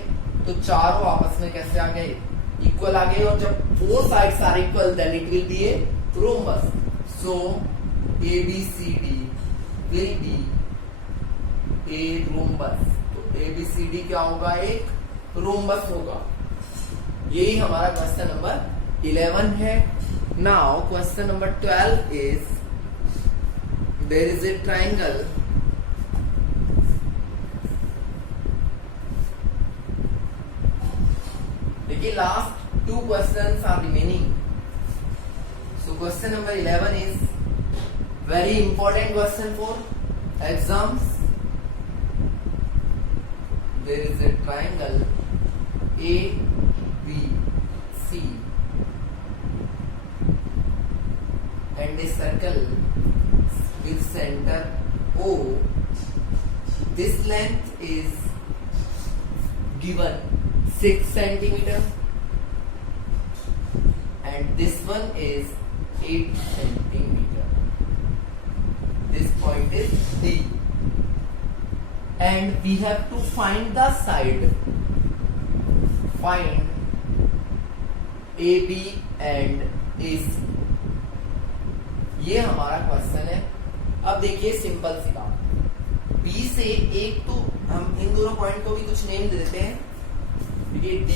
तो चारों आपस में कैसे आ गए, इक्वल आ गए। और जब 4 sides are equal then it will be a rhombus. So ABCD will be a rhombus. तो ABCD क्या होगा, एक रोम्बस होगा। यही हमारा क्वेश्चन नंबर 11 है। Now question number 12 is there is a triangle देखिए last 2 questions are remaining. So question number 11 is very important question for exams. There is a triangle ABC and a circle with center O. This length is given 6 centimeter and this one is 8 centimeter. This point is D. And we have to find the side, find AB and AC। ये हमारा क्वेश्चन है। अब देखिए सिंपल सी बात, B से एक तो हम इन दोनों पॉइंट को भी कुछ नेम दे देते हैं। देखिए D,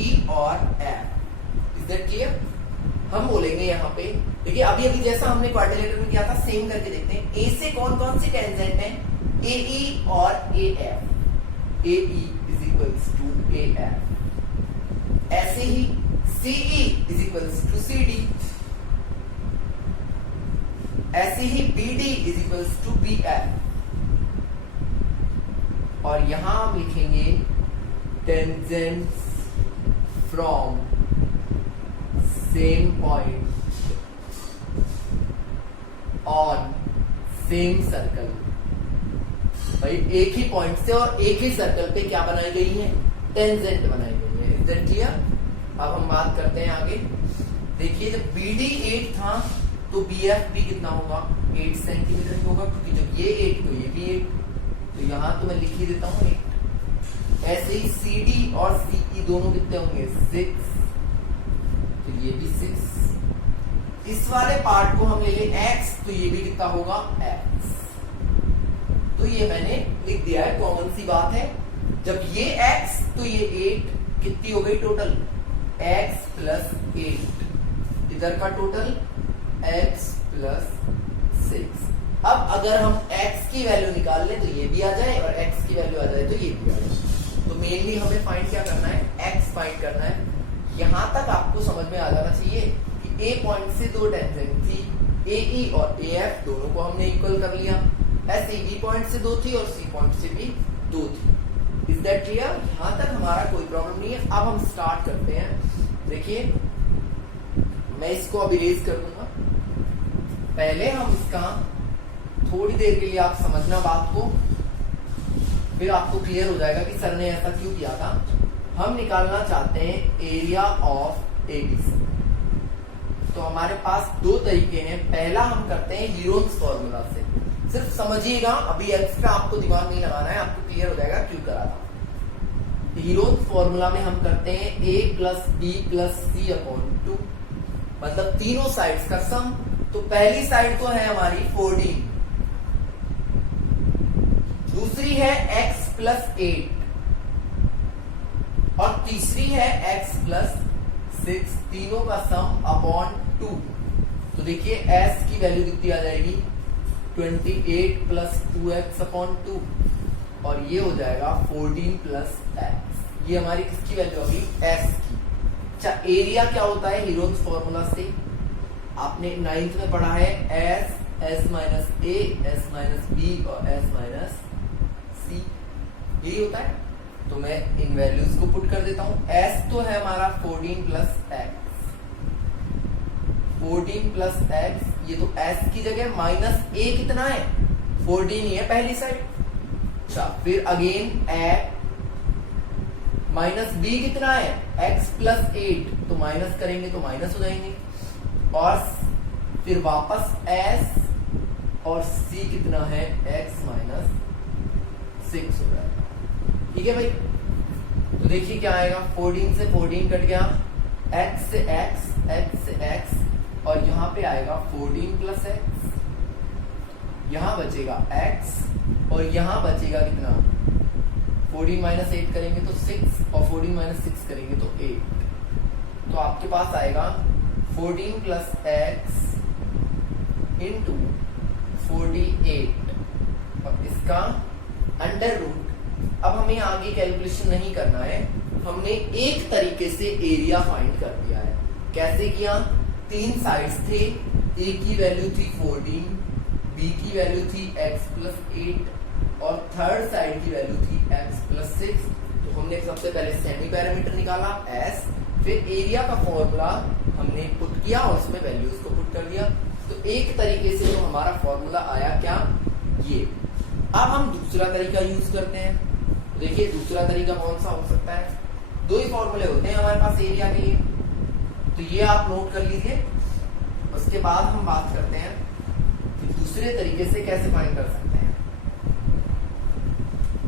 E और F। Is that clear? हम बोलेंगे यहाँ पे, देखिए अभी अभी जैसा हमने क्वाड्रिलेटरल में किया था सेम करके देखते हैं। ए से कौन कौन से टेंजेंट हैं, AE और AF। AE is equals to AF। ऐसे ही CE is equals to CD। ऐसे ही BD is equals to BF। और यहां हम लिखेंगे tangents from same point on same circle. भाई एक ही पॉइंट से और एक ही सर्कल पे क्या बनाई गई है, टेंजेंट बनाई गई है। Is that clear? अब हम बात करते हैं आगे। देखिए जब BD 8 था तो BF भी कितना होगा, 8 सेंटीमीटर होगा, क्योंकि जब ये 8 तो ये भी 8। तो यहां तो मैं लिख ही देता हूं 8। ऐसे ही CD और CE दोनों कितने होंगे, 6। तो ये भी 6। इस वाले पार्ट को हम ले लें x, तो ये भी कितना होगा, x। तो ये मैंने लिख दिया है, कॉमन सी बात है। जब ये x तो ये 8 कितनी हो गई टोटल, x प्लस 8। इधर का टोटल x प्लस 6। अब अगर हम x की वैल्यू निकाल लें तो ये भी आ जाए, और x की वैल्यू आ जाए तो ये भी आ जाए। तो मेनली हमें फाइंड क्या करना है, x फाइंड करना है। यहां तक आपको समझ में आ जाना चाहिए कि A पॉइंट से 2 टेंजेंट थी, AE और AF दोनों को हमने इक्वल कर लिया। ऐसे B पॉइंट से 2 थी और C पॉइंट से भी 2 थी। Is that clear? यहां तक हमारा कोई प्रॉब्लम नहीं है। अब हम स्टार्ट करते हैं। देखिए मैं इसको अब इरेज कर दूंगा। पहले हम इसका थोड़ी देर के लिए आप समझना बात को, फिर आपको क्लियर हो जाएगा कि सर ने ऐसा क्यों किया था। हम निकालना चाहते हैं एरिया ऑफ ABC। तो हमारे पास 2 तरीके हैं। पहला हम करते हैं हीरोन्स फॉर्मूला से। सिर्फ समझिएगा, अभी एक्स्ट्रा आपको दिमाग नहीं लगाना है, आपको क्लियर हो जाएगा क्यों करा था। हीरोन्स फॉर्मूला में हम करते हैं A plus B plus C upon 2, मतलब तीनों साइड्स का सम। तो पहली साइड तो है हमारी 14, दूसरी है x प्लस 8 और तीसरी है x प्लस 6। तीनों का सम अपॉन 2। तो देखिए s की वैल्यू कितनी आ जाएगी, 28 प्लस 2x अपॉन 2, और ये हो जाएगा 14 प्लस x। ये हमारी किसकी वैल्यू होगी, s की। अच्छा, एरिया क्या होता है हीरोन्स फॉर्मूला से? आपने 9th में पढ़ा है एस माइनस ए, एस माइनस बी और एस माइनस सी, यही होता है। तो मैं इन वैल्यूज को पुट कर देता हूं। एस तो है हमारा 14 प्लस एक्स, 14 प्लस एक्स, ये तो एस की जगह माइनस ए कितना है? 14 ही है पहली साइड। अच्छा, फिर अगेन ए माइनस बी कितना है? एक्स प्लस 8, तो माइनस करेंगे तो माइनस हो जाएंगे, और फिर वापस एस और सी कितना है? एक्स माइनस 6 हो जाएगा। ठीक है भाई, तो देखिए क्या आएगा, 14 से 14 कट गया, x से x, x से x, और यहां पे आएगा 14 प्लस एक्स, यहां बचेगा x, और यहां बचेगा कितना? 14 माइनस 8 करेंगे तो 6, और 14 माइनस 6 करेंगे तो 8। तो आपके पास आएगा 14 प्लस एक्स इंटू 48, और इसका अंडर रूट। अब हमें आगे कैलकुलेशन नहीं करना है, हमने एक तरीके से एरिया फाइंड कर दिया है। कैसे किया? 3 साइड्स थे, ए की वैल्यू थी 14, बी की वैल्यू थी x प्लस 8, और थर्ड साइड की वैल्यू थी x प्लस 6। तो हमने सबसे पहले सेमी पैरामीटर निकाला s, फिर एरिया का फॉर्मूला हमने पुट किया और उसमें वैल्यूज को पुट कर दिया। तो एक तरीके से जो हमारा फॉर्मूला आया क्या? ये। अब हम दूसरा तरीका यूज करते हैं। देखिए दूसरा तरीका कौन सा हो सकता है? 2 ही फॉर्मूले होते हैं हमारे पास एरिया के लिए, तो ये आप नोट कर लीजिए। उसके बाद हम बात करते हैं कि दूसरे तरीके से कैसे फाइंड कर सकते हैं।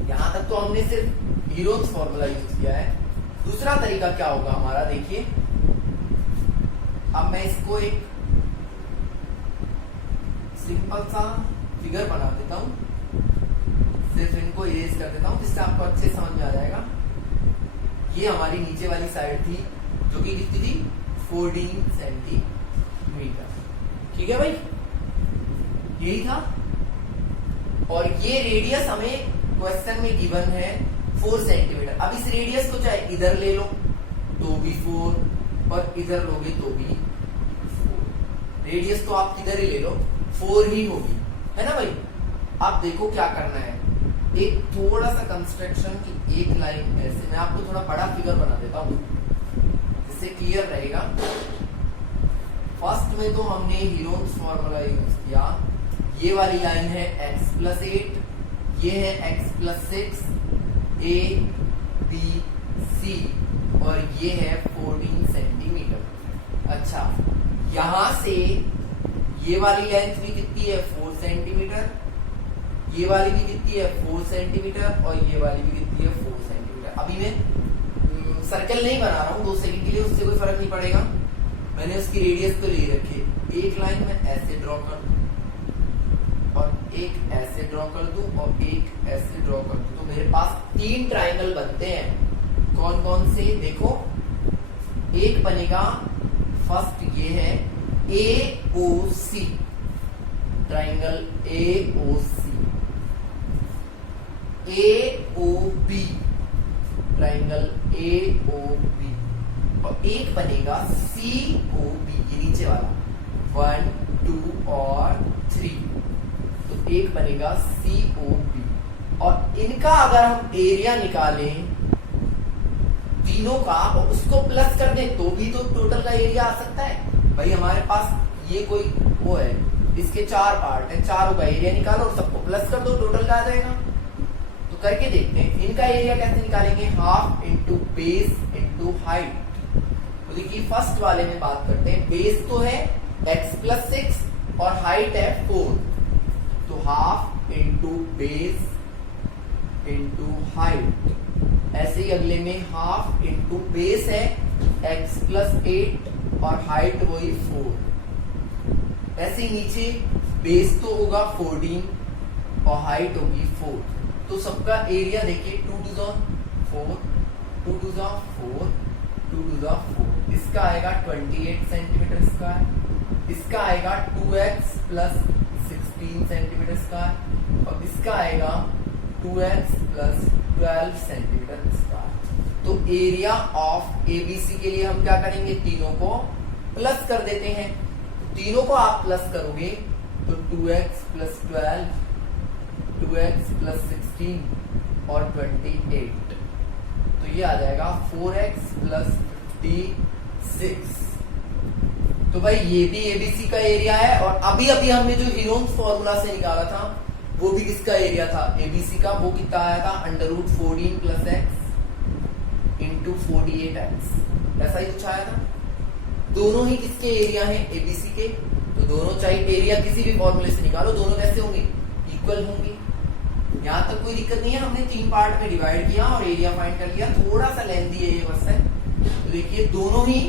यहां तक तो हमने सिर्फ हीरोन्स फॉर्मूला यूज किया है। दूसरा तरीका क्या होगा हमारा? देखिए, अब मैं इसको एक सिंपल सा फिगर बना देता हूं, सिर्फ इनको इरेज कर देता हूं जिससे आपको अच्छे समझ में आ जाएगा। ये हमारी नीचे वाली साइड थी जो कि कितनी थी? 14 सेंटीमीटर। ठीक है भाई, यही था। और ये रेडियस हमें क्वेश्चन में गिवन है 4 सेंटीमीटर। अब इस रेडियस को चाहे इधर ले लो तो भी 4, और इधर लोगे तो भी 4। रेडियस तो आप किधर ही ले लो 4 ही होगी, है ना भाई। अब देखो क्या करना है, एक थोड़ा सा कंस्ट्रक्शन की एक लाइन ऐसे, मैं आपको थोड़ा बड़ा फिगर बना देता हूं जिससे क्लियर रहेगा। फर्स्ट में तो हमने हीरोन्स फॉर्मूला यूज किया। ये वाली लाइन है x प्लस 8, ये है x plus 6, a b c, और ये है 14 सेंटीमीटर। अच्छा, यहां से ये वाली लेंथ भी कितनी है? 4 सेंटीमीटर, ये वाली भी कितनी है? 4 सेंटीमीटर, और ये वाली भी कितनी है? 4 सेंटीमीटर। अभी मैं सर्कल नहीं बना रहा हूं 2 सेकंड के लिए, उससे कोई फर्क नहीं पड़ेगा। मैंने उसकी रेडियस तो ले रखी। एक लाइन में ऐसे ड्रॉ कर दूं, और एक ऐसे ड्रॉ कर दूं, और एक ऐसे ड्रॉ कर दूं, तो मेरे पास 3 ट्राइंगल बनते हैं। कौन कौन से? देखो, एक बनेगा, फर्स्ट ये है AOC, triangle AOC, AOB, triangle AOB, और एक बनेगा COB, ये नीचे वाला 1, 2 और 3, तो एक बनेगा COB। और इनका अगर हम एरिया निकालें तीनों का और उसको प्लस कर दें तो भी तो टोटल का एरिया आ सकता है भाई। हमारे पास ये कोई वो है, इसके 4 पार्ट है, चारों का एरिया निकालो और सबको प्लस कर दो, टोटल का आ जाएगा। तो करके देखते हैं इनका एरिया कैसे निकालेंगे। Half into base into height. तो देखिए फर्स्ट वाले में बात करते हैं। बेस तो है x प्लस 6 और हाइट है 4, तो half into base into height. ऐसे ही अगले में हाफ इंटू बेस है x प्लस 8 और हाइट वही 4। ऐसे ही नीचे बेस तो होगा 14 और हाइट होगी 4। तो सबका एरिया देखिए 2 to the 4, 2 to the 4, 2 to the 4। इसका आएगा 28 सेंटीमीटर स्क्वायर, इसका आएगा 2x प्लस 16 सेंटीमीटर स्क्वायर, और इसका आएगा 2x प्लस 12 सेंटीमीटर स्क्वायर। तो एरिया ऑफ एबीसी के लिए हम क्या करेंगे, तीनों को प्लस कर देते हैं। तीनों को आप प्लस करोगे तो 2x प्लस 12, 2x प्लस 16 और 28, तो ये आ जाएगा 4x प्लस 56। तो भाई ये भी एबीसी का एरिया है, और अभी अभी हमने जो हीरोन्स फॉर्मूला से निकाला था वो भी किसका एरिया था, एबीसी का। वो कितना आया था, √14 प्लस x इंटू 48x, ऐसा ही कुछ आया था। दोनों ही किसके एरिया हैं, एबीसी के। तो दोनों चाहे एरिया किसी भी फॉर्मूले से निकालो, दोनों कैसे होंगे, इक्वल होंगे। यहां तक कोई दिक्कत नहीं है। हमने 3 पार्ट में डिवाइड किया और एरिया फाइंड कर लिया। थोड़ा सा लेंथी है ये क्वेश्चन। तो देखिए दोनों ही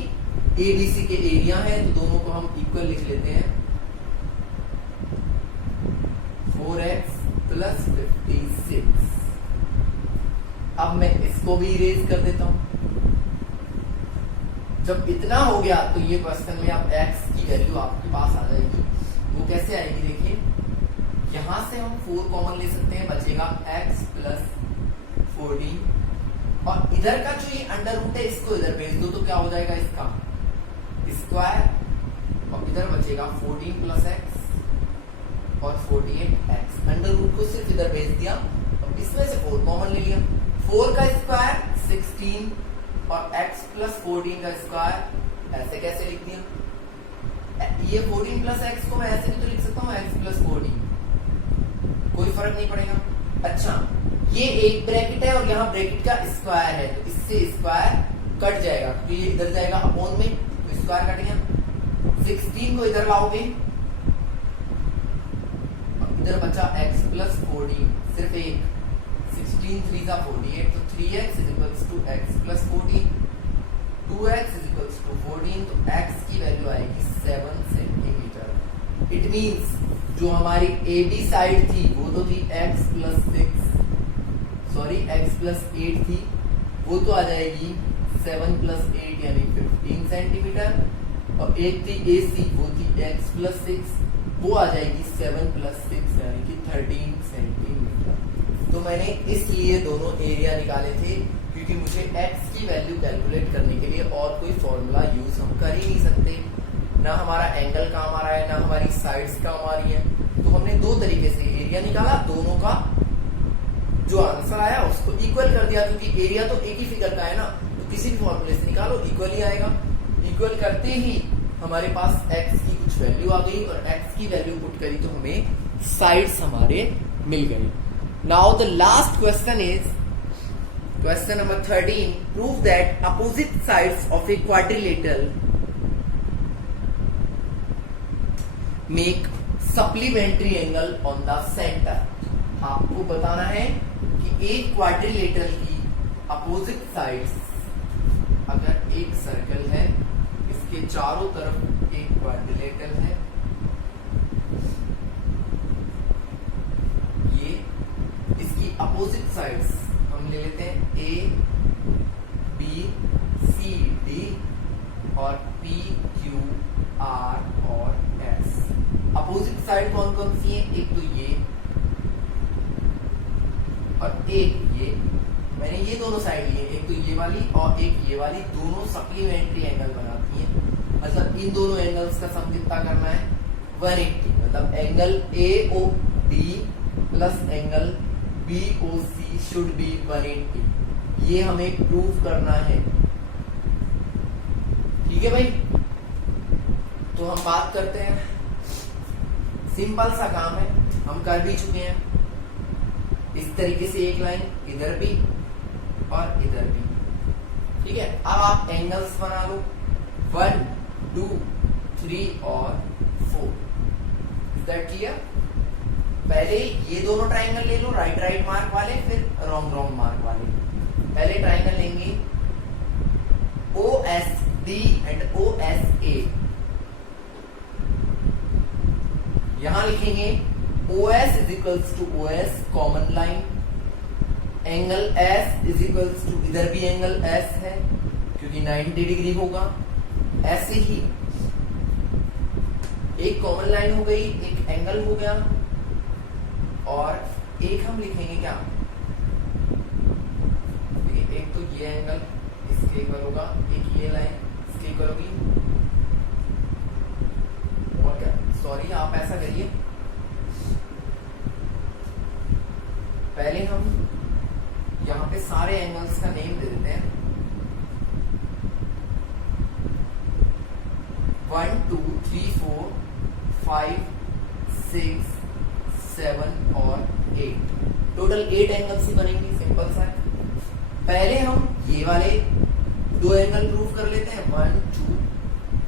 एबीसी के एरिया है, तो दोनों को हम इक्वल लिख लेते हैं। 4x plus 56। अब मैं इसको भी इरेज कर देता हूं। जब इतना हो गया तो ये क्वेश्चन में अब x की वैल्यू आपके पास आ जाएगी। वो कैसे आएगी, देखिए यहां से हम 4 कॉमन ले सकते हैं, बचेगा x प्लस 14, और इधर का जो ये अंडर रूट है इसको इधर भेज दो तो क्या हो जाएगा, इसका स्क्वायर, और इधर बचेगा 14 प्लस x और 48x। अंडर रूट को सिर्फ इधर भेज दिया, और इसमें से 4 कॉमन ले लिया। 4 का स्क्वायर 16 और x प्लस 14 का स्क्वायर, ऐसे कैसे लिख दिया। ये 14 प्लस x को मैं ऐसे भी तो लिख सकता हूँ, x प्लस 14, कोई फर्क नहीं पड़ेगा। अच्छा, ये एक ब्रैकेट है और यहाँ ब्रैकेट का स्क्वायर है, तो इससे स्क्वायर कट जाएगा, तो ये इधर जाएगा अपॉन में, तो स्क्वायर कट गया। 16 को इधर लाओगे, इधर बचा x प्लस 14, सिर्फ एक, 16 3 का 48, तो 3x is equals to x plus 14, 2x is equals to 14, तो x की वैल्यू आएगी 7 सेंटीमीटर। इट मींस जो हमारी ए बी साइड थी वो तो थी x प्लस 8 थी, वो तो आ जाएगी 7 प्लस 8 यानी 15 सेंटीमीटर, और एक थी ए सी, वो थी x प्लस 6, वो आ जाएगी 7 प्लस 6 यानी कि 13 सेंटीमीटर। तो मैंने इसलिए दोनों एरिया निकाले थे, क्योंकि मुझे x की वैल्यू कैलकुलेट करने के लिए और कोई फॉर्मूला यूज हम कर ही नहीं सकते। ना हमारा एंगल काम आ रहा है, ना हमारी साइड्स काम आ रही है, तो हमने 2 तरीके से एरिया निकाला। दोनों का जो आंसर आया उसको इक्वल कर दिया, क्योंकि एरिया तो एक ही फिगर का है ना, तो किसी भी फॉर्मूले से निकालो इक्वल ही आएगा। इक्वल करते ही हमारे पास x की कुछ वैल्यू आ गई, और x की वैल्यू पुट करी तो हमें साइड्स हमारे मिल गए। Now the last question is question number 13। Prove that opposite sides of a quadrilateral make supplementary angle on the centre. आपको बताना है कि एक क्वाड्रिलेटरल की अपोजिट साइड्स, अगर एक सर्कल है, इसके चारों तरफ एक क्वाड्रिलेटरल है, ये इसकी अपोजिट साइड्स हम ले लेते हैं ए बी सी डी और पी क्यू आर और एस। अपोजिट साइड कौन कौन सी है, एक तो ये और एक ये। मैंने ये दोनों साइड लिए, एक तो ये वाली और एक ये वाली, दोनों सप्लीमेंट्री एंगल बनाती हैं। मतलब इन दोनों एंगल्स का सम कितना करना है, 180। मतलब angle A O D plus angle B O C should be 180। ये हमें प्रूव करना है। ठीक है भाई, तो हम बात करते हैं। सिंपल सा काम है, हम कर भी चुके हैं। इस तरीके से एक लाइन इधर भी और इधर भी, ठीक है। अब आप एंगल्स बना लो, 1 2 3 और 4। Is that clear? पहले ये दोनों ट्राइंगल ले लो, राइट राइट मार्क वाले, फिर रॉन्ग रॉन्ग मार्क वाले। पहले ट्राइंगल लेंगे OSD एंड OSA। यहां लिखेंगे OS is equals to OS common line, angle S is equals to, इधर भी एंगल S है क्योंकि 90 डिग्री होगा। ऐसे ही एक कॉमन लाइन हो गई, एक एंगल हो गया, और एक हम लिखेंगे क्या, एक तो ये एंगल इसके इक्वल होगा, एक ये लाइन इसके इक्वल होगी। और क्या, सॉरी आप ऐसा करिए, पहले हम यहाँ पे सारे एंगल्स का नेम दे देते हैं। 1 2 3 4 5 6 7 और 8, टोटल 8 एंगल्स ही बनेंगे, सिंपल सा है। पहले हम ये वाले दो एंगल प्रूव कर लेते हैं, 1 2,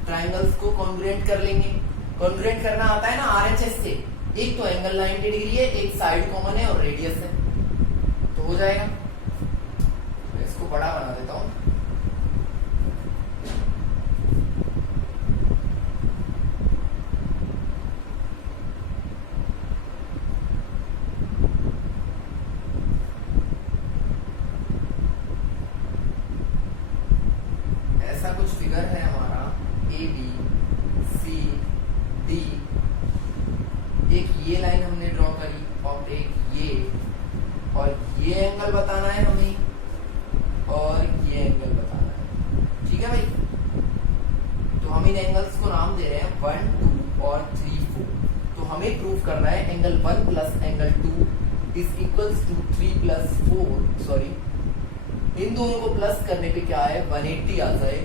ट्राइंगल्स को कॉन्ग्रुएंट कर लेंगे। कॉन्ग्रुएंट करना आता है ना RHS से, एक तो एंगल 90 डिग्री है, एक साइड कॉमन है और रेडियस है, तो हो जाएगा। मैं इसको बड़ा बना देता हूं। ऐसा कुछ फिगर है हमारा ABCD, एक ये लाइन हमने ड्रॉ करी और एक ये, और ये एंगल बताना है हमें और ये एंगल बताना है, ठीक है भाई। तो हम इन एंगल्स को नाम दे रहे हैं 1 2 और 3 4। तो हमें प्रूव करना है angle 1 plus angle 2 is equals to 3 plus 4, sorry इन दोनों को प्लस करने पे क्या है 180 आ जाए,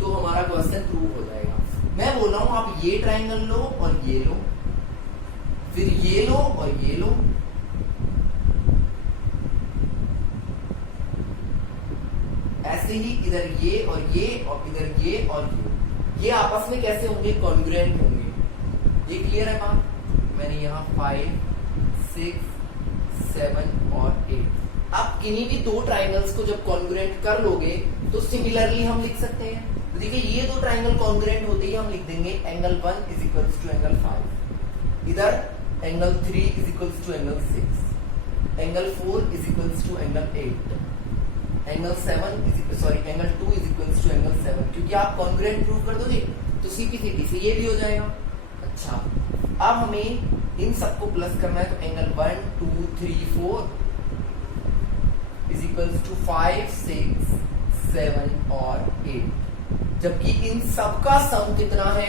तो हमारा क्वेश्चन प्रूव हो जाएगा। मैं बोल रहा हूं आप ये ट्राइंगल लो और ये लो, फिर ये लो और ये लो, ऐसे ही इधर ये और ये और इधर ये और ये आपस में कैसे होंगे, कॉन्ग्रुएंट होंगे। ये क्लियर है बात। मैंने यहाँ 5 6 7 और 8, आप किन्हीं भी दो ट्राइंगल्स को जब कॉन्ग्रुएंट कर लोगे तो सिमिलरली हम लिख सकते हैं। तो देखिए ये दो ट्राइंगल कॉन्ग्रुएंट होते ही हम लिख देंगे angle 1 is equals to angle 5, इधर angle 3 is equals to angle 6, angle 4 is equals to angle 8, angle 7 angle 2 is equals to angle 7। क्योंकि आप कॉन्ग्रुएंट प्रूव कर दोगे तो सीपी से ये भी हो जाएगा। अच्छा, अब हमें इन सबको प्लस करना है, तो एंगल 1 2 3 4 इज इक्वल्स टू 5 6 7 और 8, जबकि इन सबका सम कितना है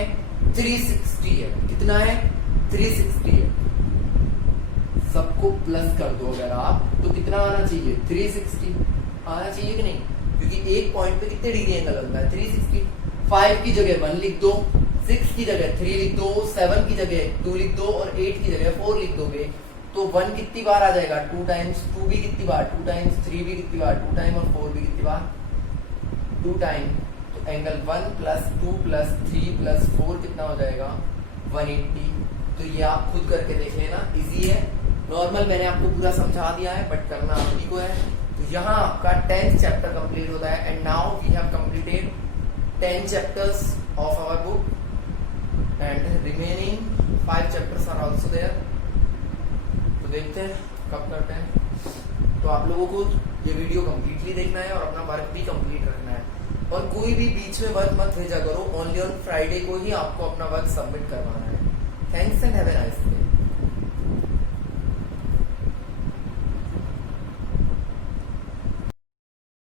360 है। कितना है 360 है। सबको प्लस कर दो अगर आप, तो कितना आना चाहिए 360 आना चाहिए कि नहीं, क्योंकि एक पॉइंट पे कितने डिग्री एंगल बनता है 360। 5 की जगह 1 लिख दो, 6 की जगह 3 लिख दो, 7 की जगह 2 लिख दो और 8 की जगह 4 लिख दोगे, तो 1 कितनी बार आ जाएगा 2 टाइम्स, 2 भी कितनी बार 2 टाइम्स, 3 भी कितनी बार 2 टाइम और 4 भी कितनी बार 2 टाइम। तो एंगल 1 प्लस 2 प्लस 3 प्लस 4 कितना हो जाएगा 180। तो ये आप खुद करके देख लेना, इजी है। नॉर्मल मैंने आपको पूरा समझा दिया है, बट करना आप ही को है। तो यहाँ आपका 10th चैप्टर कंप्लीट होता है। And now we have completed 10 chapters of our book and remaining 5 chapters are also there. तो देखते हैं कब करते हैं। तो आप लोगों को ये वीडियो कंप्लीटली देखना है और अपना वर्क भी कंप्लीट रखना है, और कोई भी बीच में वर्क मत भेजा करो। ओनली ऑन फ्राइडे को ही आपको अपना वर्क सबमिट करवाना है। Thanks and have a nice day.